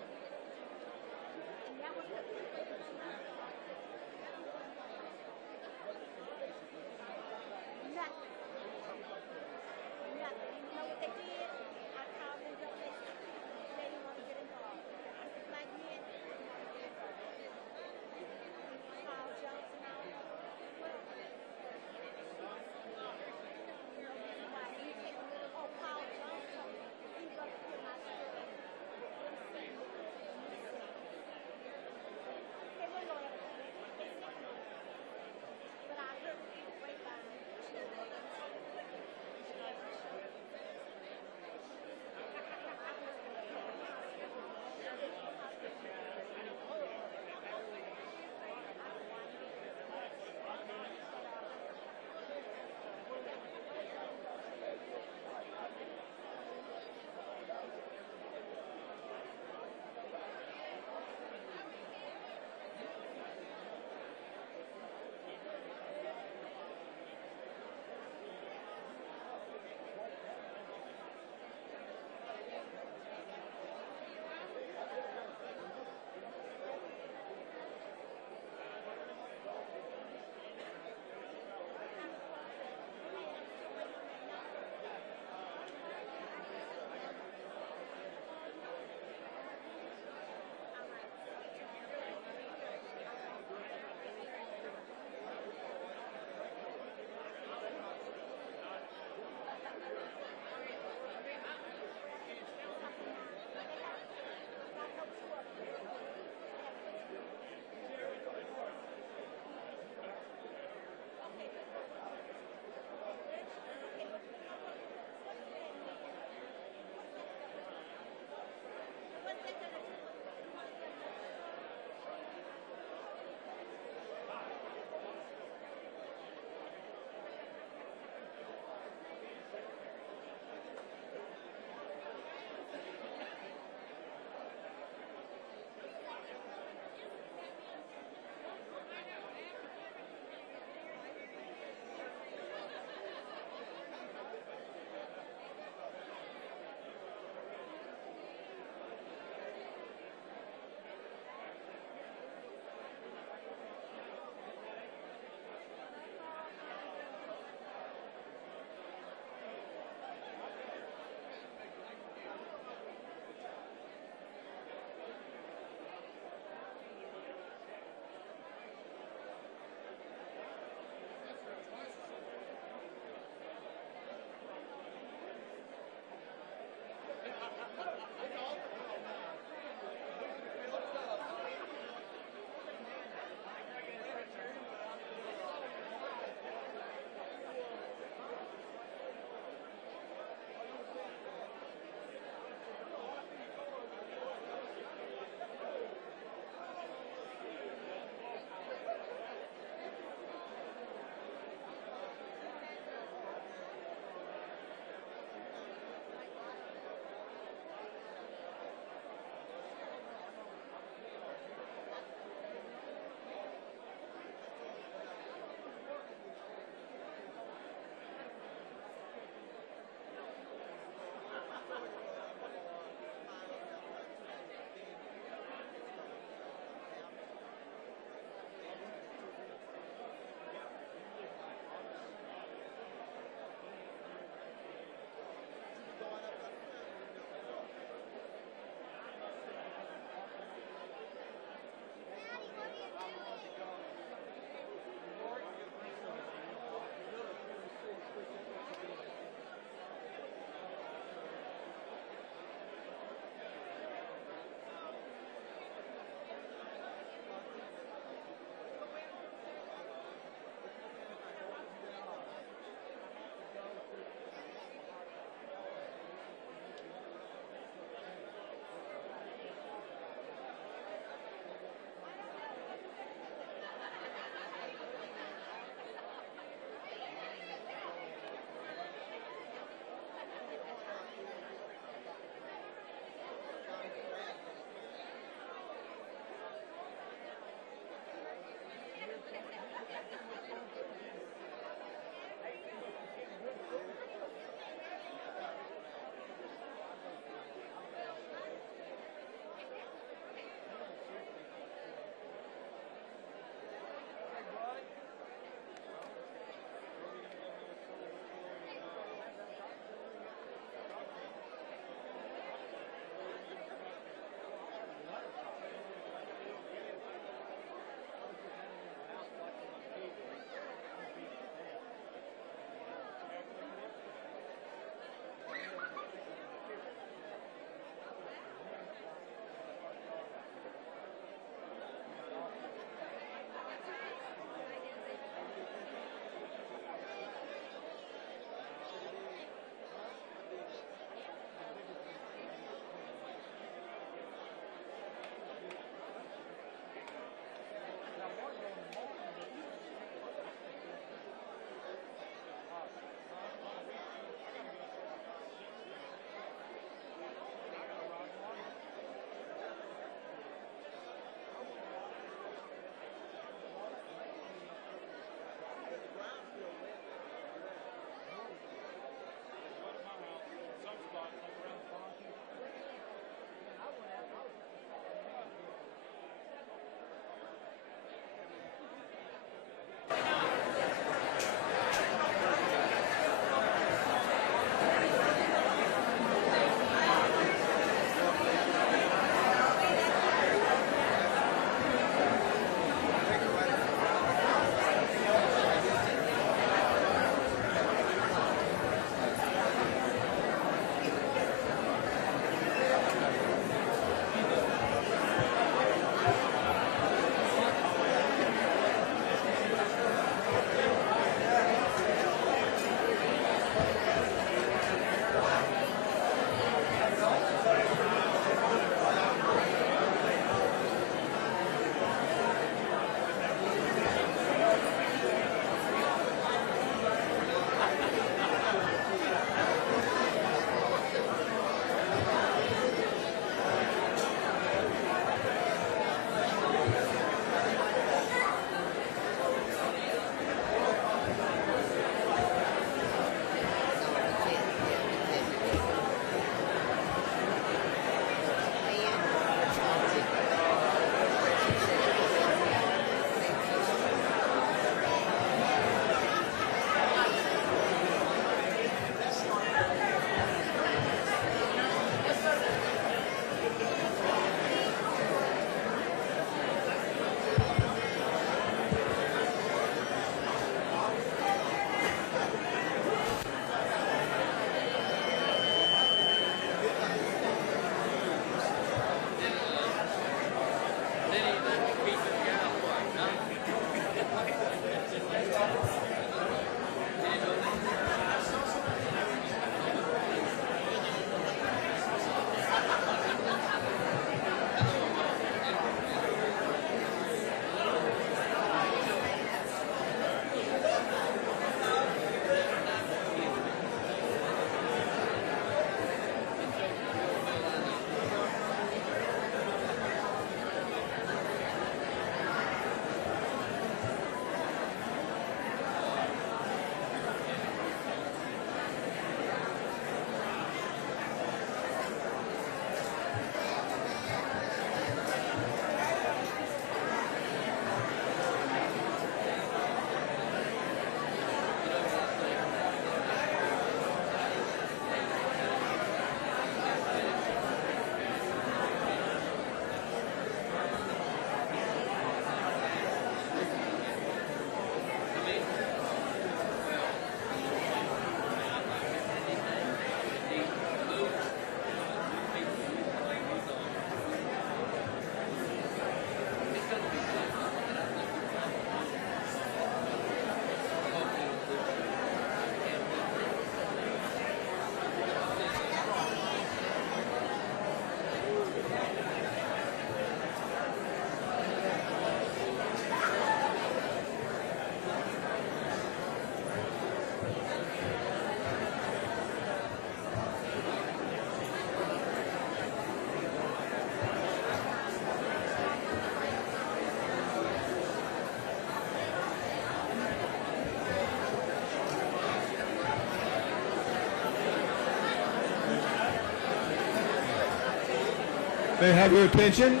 May I have your attention?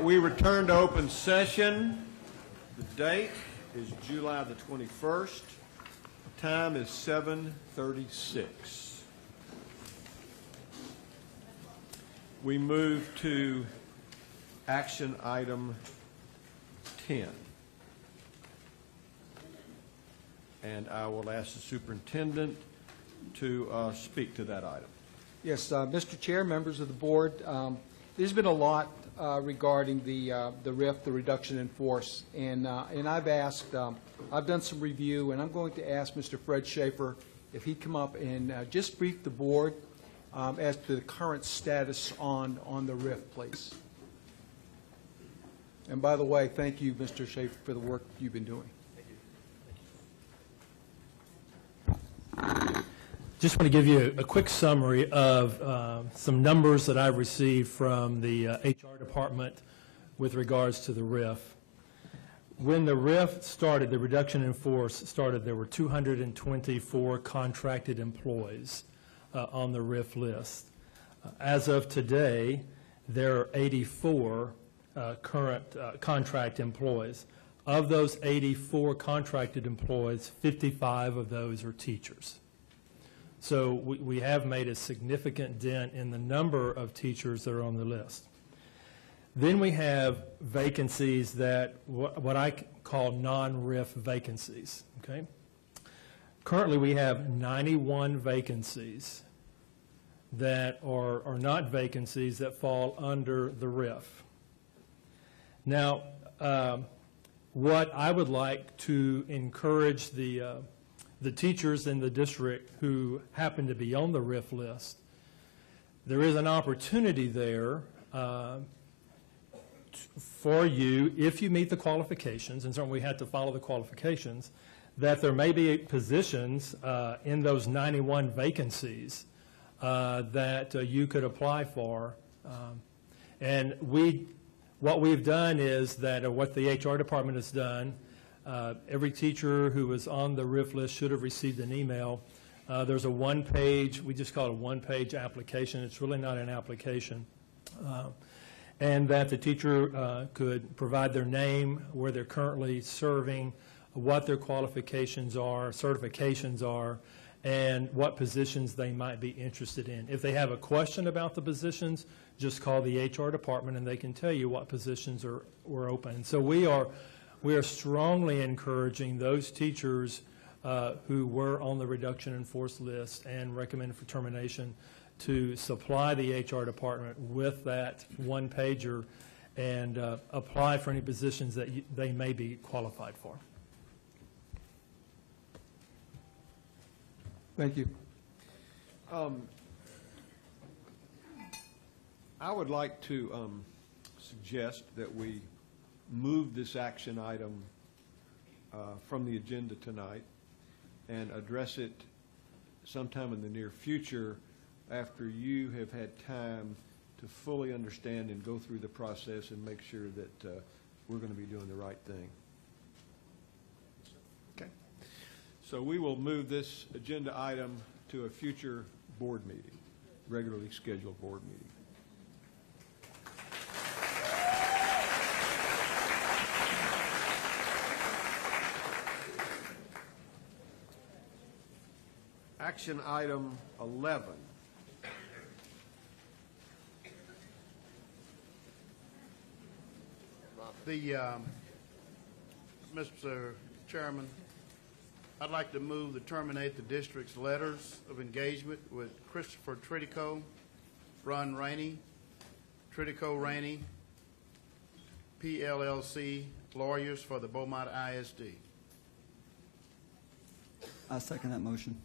We return to open session. The date is July the 21st. The time is 7:36. We move to action item 10. And I will ask the superintendent to speak to that item. Yes, Mr. Chair, members of the board, there's been a lot regarding the RIF, the reduction in force, and I've asked, I've done some review, and I'm going to ask Mr. Fred Schaefer if he'd come up and just brief the board as to the current status on the RIF, please. And by the way, thank you, Mr. Schaefer, for the work you've been doing. Just want to give you a quick summary of some numbers that I've received from the HR department with regards to the RIF. When the RIF started, the reduction in force started, there were 224 contracted employees on the RIF list. As of today, there are 84 current contract employees. Of those 84 contracted employees, 55 of those are teachers. So we have made a significant dent in the number of teachers that are on the list. Then we have vacancies that, what I call non-RIF vacancies, okay? Currently we have 91 vacancies that are not vacancies that fall under the RIF. Now, what I would like to encourage the teachers in the district who happen to be on the RIF list, there is an opportunity there for you, if you meet the qualifications, and certainly we have to follow the qualifications, that there may be positions in those 91 vacancies that you could apply for. And what we've done is that, what the HR department has done, every teacher who was on the RIF list should have received an email. There's a one-page, we just call it a one-page application. It's really not an application. And that the teacher could provide their name, where they're currently serving, what their qualifications are, certifications are, and what positions they might be interested in. If they have a question about the positions, just call the HR department and they can tell you what positions were open. So we are strongly encouraging those teachers who were on the reduction in force list and recommended for termination to supply the HR department with that one-pager and apply for any positions that they may be qualified for. Thank you. I would like to suggest that we move this action item from the agenda tonight and address it sometime in the near future after you have had time to fully understand and go through the process and make sure that we're going to be doing the right thing. Okay. So we will move this agenda item to a future board meeting, regularly scheduled board meeting. Action item 11. Mr. Chairman, I'd like to move to terminate the district's letters of engagement with Christopher Tritico, Ron Rainey, Tritico Rainey, PLLC, lawyers for the Beaumont ISD. I second that motion.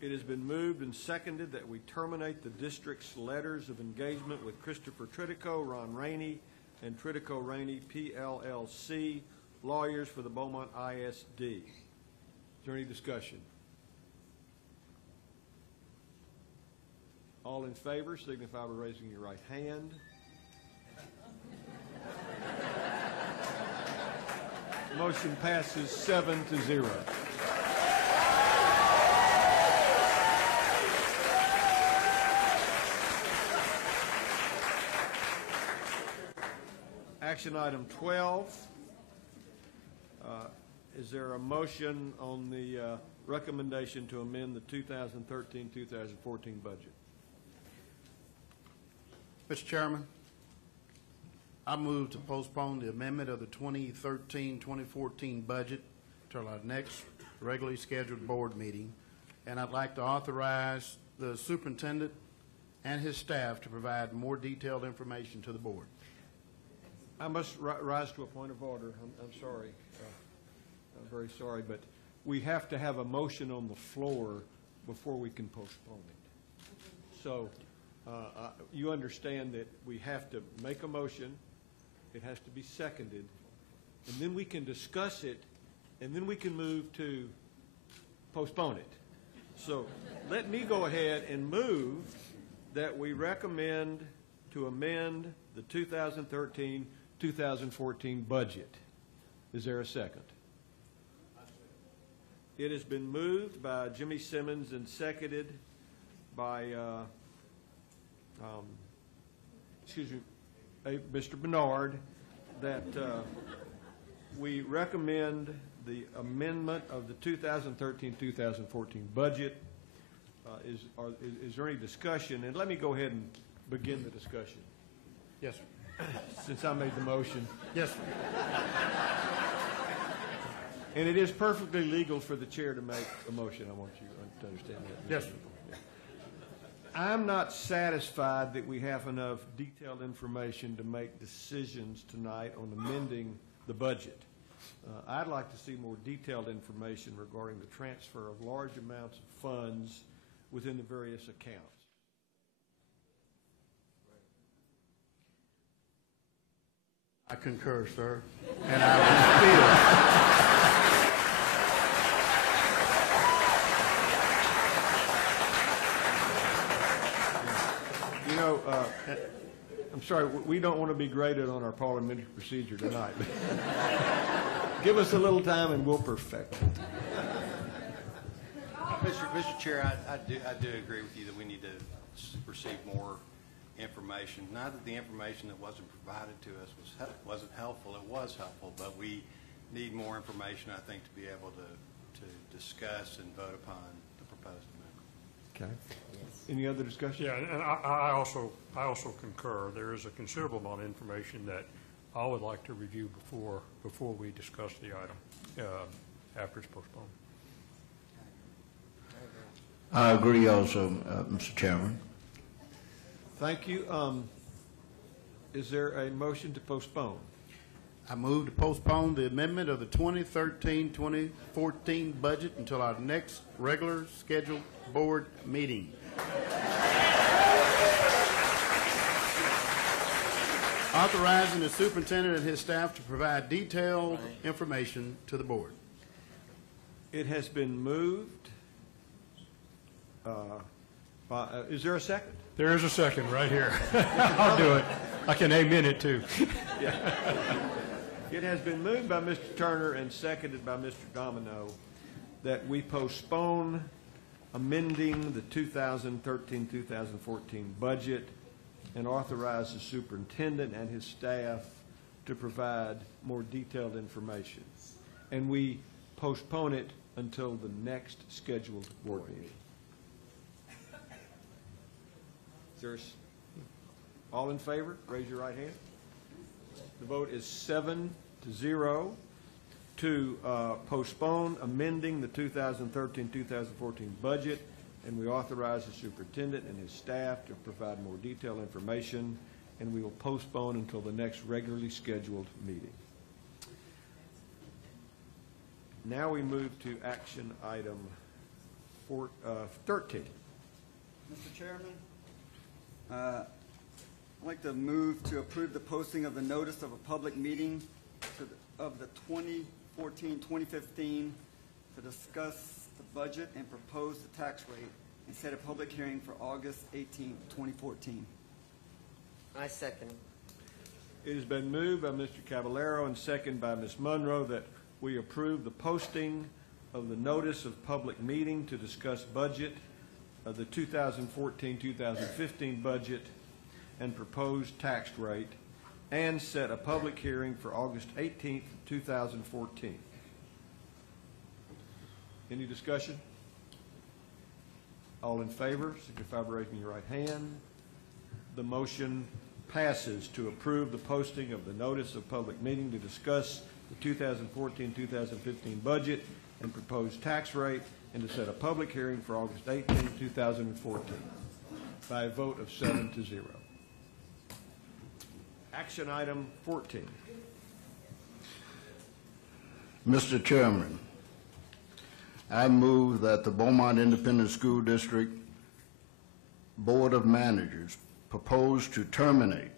It has been moved and seconded that we terminate the district's letters of engagement with Christopher Tritico, Ron Rainey, and Tritico Rainey, PLLC, lawyers for the Beaumont ISD. Is there any discussion? All in favor signify by raising your right hand. Motion passes 7-0. action item 12. Is there a motion on the recommendation to amend the 2013-2014 budget? Mr. Chairman, I move to postpone the amendment of the 2013-2014 budget till our next regularly scheduled board meeting, and I'd like to authorize the superintendent and his staff to provide more detailed information to the board. I must rise to a point of order. I'm sorry. I'm very sorry, but we have to have a motion on the floor before we can postpone it. So you understand that we have to make a motion, it has to be seconded, and then we can discuss it, and then we can move to postpone it. So let me go ahead and move that we recommend to amend the 2013-2014 budget. Is there a second? It has been moved by Jimmy Simmons and seconded by Mr. Bernard, that we recommend the amendment of the 2013-2014 budget. Is there any discussion? And let me go ahead and begin the discussion. Yes, sir. Since I made the motion. Yes, sir. And it is perfectly legal for the chair to make a motion. I want you to understand that. Yes, sir. I'm not satisfied that we have enough detailed information to make decisions tonight on amending the budget. I'd like to see more detailed information regarding the transfer of large amounts of funds within the various accounts. I concur, sir. And I will still. You know, I'm sorry, we don't want to be graded on our parliamentary procedure tonight. Give us a little time and we'll perfect it. Mr. Chair, I do agree with you that we need to receive more information. Not that the information that wasn't provided to us wasn't helpful. It was helpful, but we need more information, I think, to be able to discuss and vote upon the proposed amendment. Okay. Any other discussion? Yeah, and I also concur. There is a considerable amount of information that I would like to review before we discuss the item after it's postponed. I agree also, Mr. Chairman. Thank you. Is there a motion to postpone? I move to postpone the amendment of the 2013-2014 budget until our next regular scheduled board meeting. Authorizing the superintendent and his staff to provide detailed information to the board. It has been moved. Is there a second? There is a second right here. I'll do it. I can amen it too. Yeah. It has been moved by Mr. Turner and seconded by Mr. Domino that we postpone amending the 2013-2014 budget and authorize the superintendent and his staff to provide more detailed information. And we postpone it until the next scheduled board meeting. All in favor? Raise your right hand. The vote is 7-0 to postpone amending the 2013-2014 budget, and we authorize the superintendent and his staff to provide more detailed information, and we will postpone until the next regularly scheduled meeting. Now we move to action item 13. Mr. Chairman, I'd like to move to approve the posting of the notice of a public meeting of the 2014-2015 to discuss the budget and propose the tax rate and set a public hearing for August 18, 2014. I second. It has been moved by Mr. Cavallaro and seconded by Ms. Munro that we approve the posting of the notice of public meeting to discuss budget of the 2014-2015 budget and proposed tax rate, and set a public hearing for August 18th, 2014. Any discussion? All in favor, signify by raising your right hand. The motion passes to approve the posting of the notice of public meeting to discuss the 2014-2015 budget and proposed tax rate, and to set a public hearing for August 18, 2014, by a vote of 7-0. Action item 14. Mr. Chairman, I move that the Beaumont Independent School District Board of Managers propose determination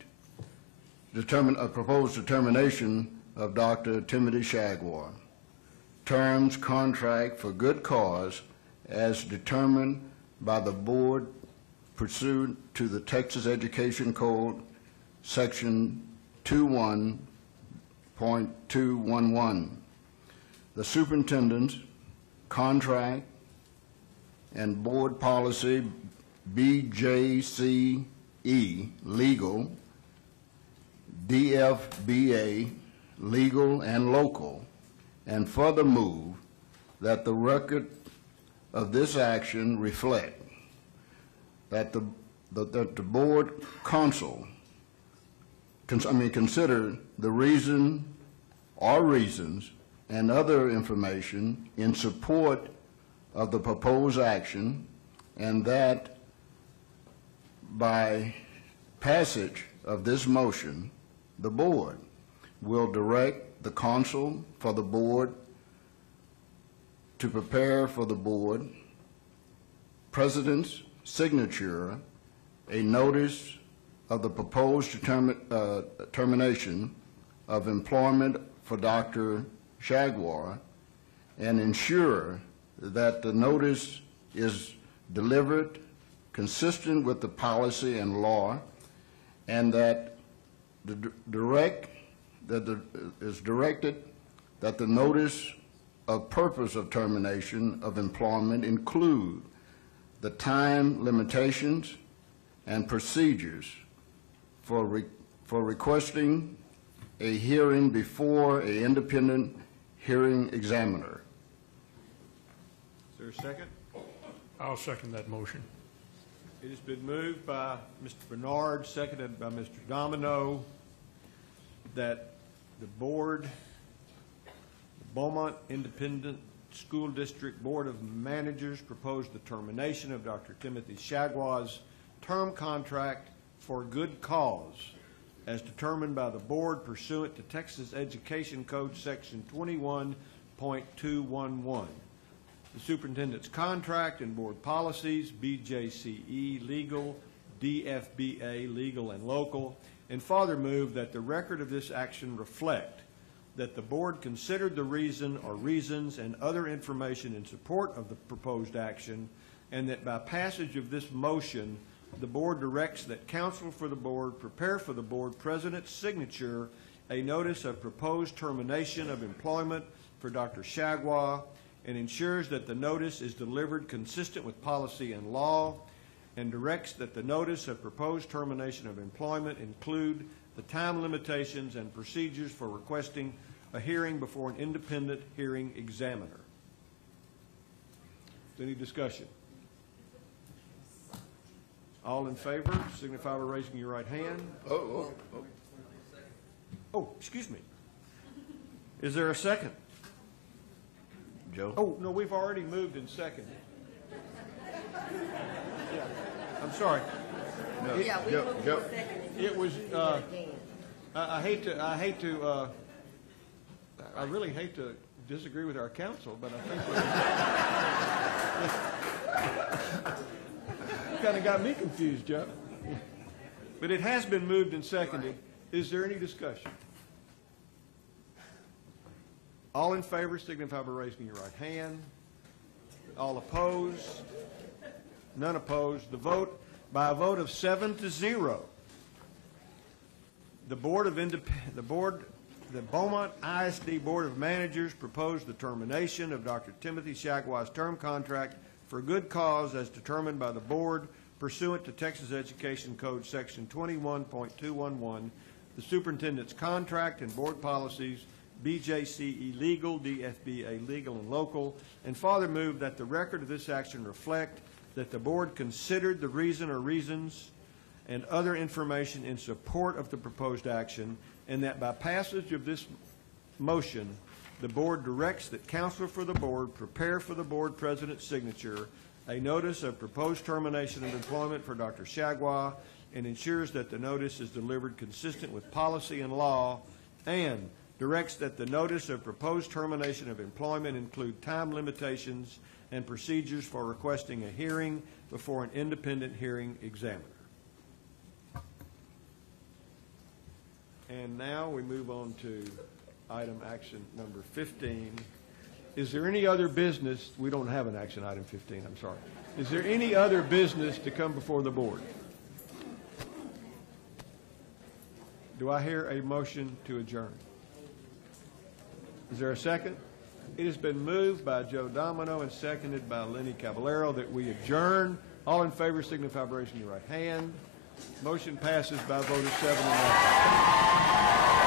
of Dr. Timothy Shagwar, terms contract for good cause as determined by the board pursuant to the Texas Education Code, Section 21.211. The superintendent's contract and board policy BJCE legal, DFBA legal and local, and further move that the record of this action reflect that the board consider the reason or reasons and other information in support of the proposed action, and that by passage of this motion, the board will direct the counsel for the board to prepare for the board president's signature a notice of the proposed termination of employment for Dr. Shagwar, and ensure that the notice is delivered consistent with the policy and law, and that is directed that the notice of purpose of termination of employment include the time limitations and procedures for requesting a hearing before an independent hearing examiner. Is there a second? I'll second that motion. It has been moved by Mr. Bernard, seconded by Mr. Domino, that the board, the Beaumont Independent School District Board of Managers propose the termination of Dr. Timothy Shagwar's term contract for good cause as determined by the board pursuant to Texas Education Code Section 21.211. The superintendent's contract and board policies, BJCE legal, DFBA legal and local, and further move that the record of this action reflect that the board considered the reason or reasons and other information in support of the proposed action, and that by passage of this motion, the board directs that counsel for the board prepare for the board president's signature a notice of proposed termination of employment for Dr. Shagwar, and ensures that the notice is delivered consistent with policy and law, and directs that the notice of proposed termination of employment include the time limitations and procedures for requesting a hearing before an independent hearing examiner. Any discussion? All in favor, signify by raising your right hand. Oh, excuse me. Is there a second? Joe? Oh, no, we've already moved and seconded. Yeah, I'm sorry. No, Yeah, we moved Joe. to second. It was, I really hate to disagree with our counsel, but I think you kind of got me confused, Joe. But it has been moved and seconded. Is there any discussion? All in favor signify by raising your right hand. All opposed? None opposed. The vote, by a vote of 7-0, the Beaumont ISD Board of Managers proposed the termination of Dr. Timothy Shagwar's term contract for good cause as determined by the board pursuant to Texas Education Code Section 21.211. the superintendent's contract and board policies, BJCE legal, DFBA legal and local, and further move that the record of this action reflect that the board considered the reason or reasons and other information in support of the proposed action, and that by passage of this motion, the board directs that counsel for the board prepare for the board president's signature a notice of proposed termination of employment for Dr. Shagwa, and ensures that the notice is delivered consistent with policy and law, and directs that the notice of proposed termination of employment include time limitations and procedures for requesting a hearing before an independent hearing examiner. And now we move on to item action number 15. Is there any other business? We don't have an action item 15, I'm sorry. Is there any other business to come before the board? Do I hear a motion to adjourn? Is there a second? It has been moved by Joe Domino and seconded by Lenny Caballero that we adjourn. All in favor signify by raising your right hand. Motion passes by a vote of 7-0.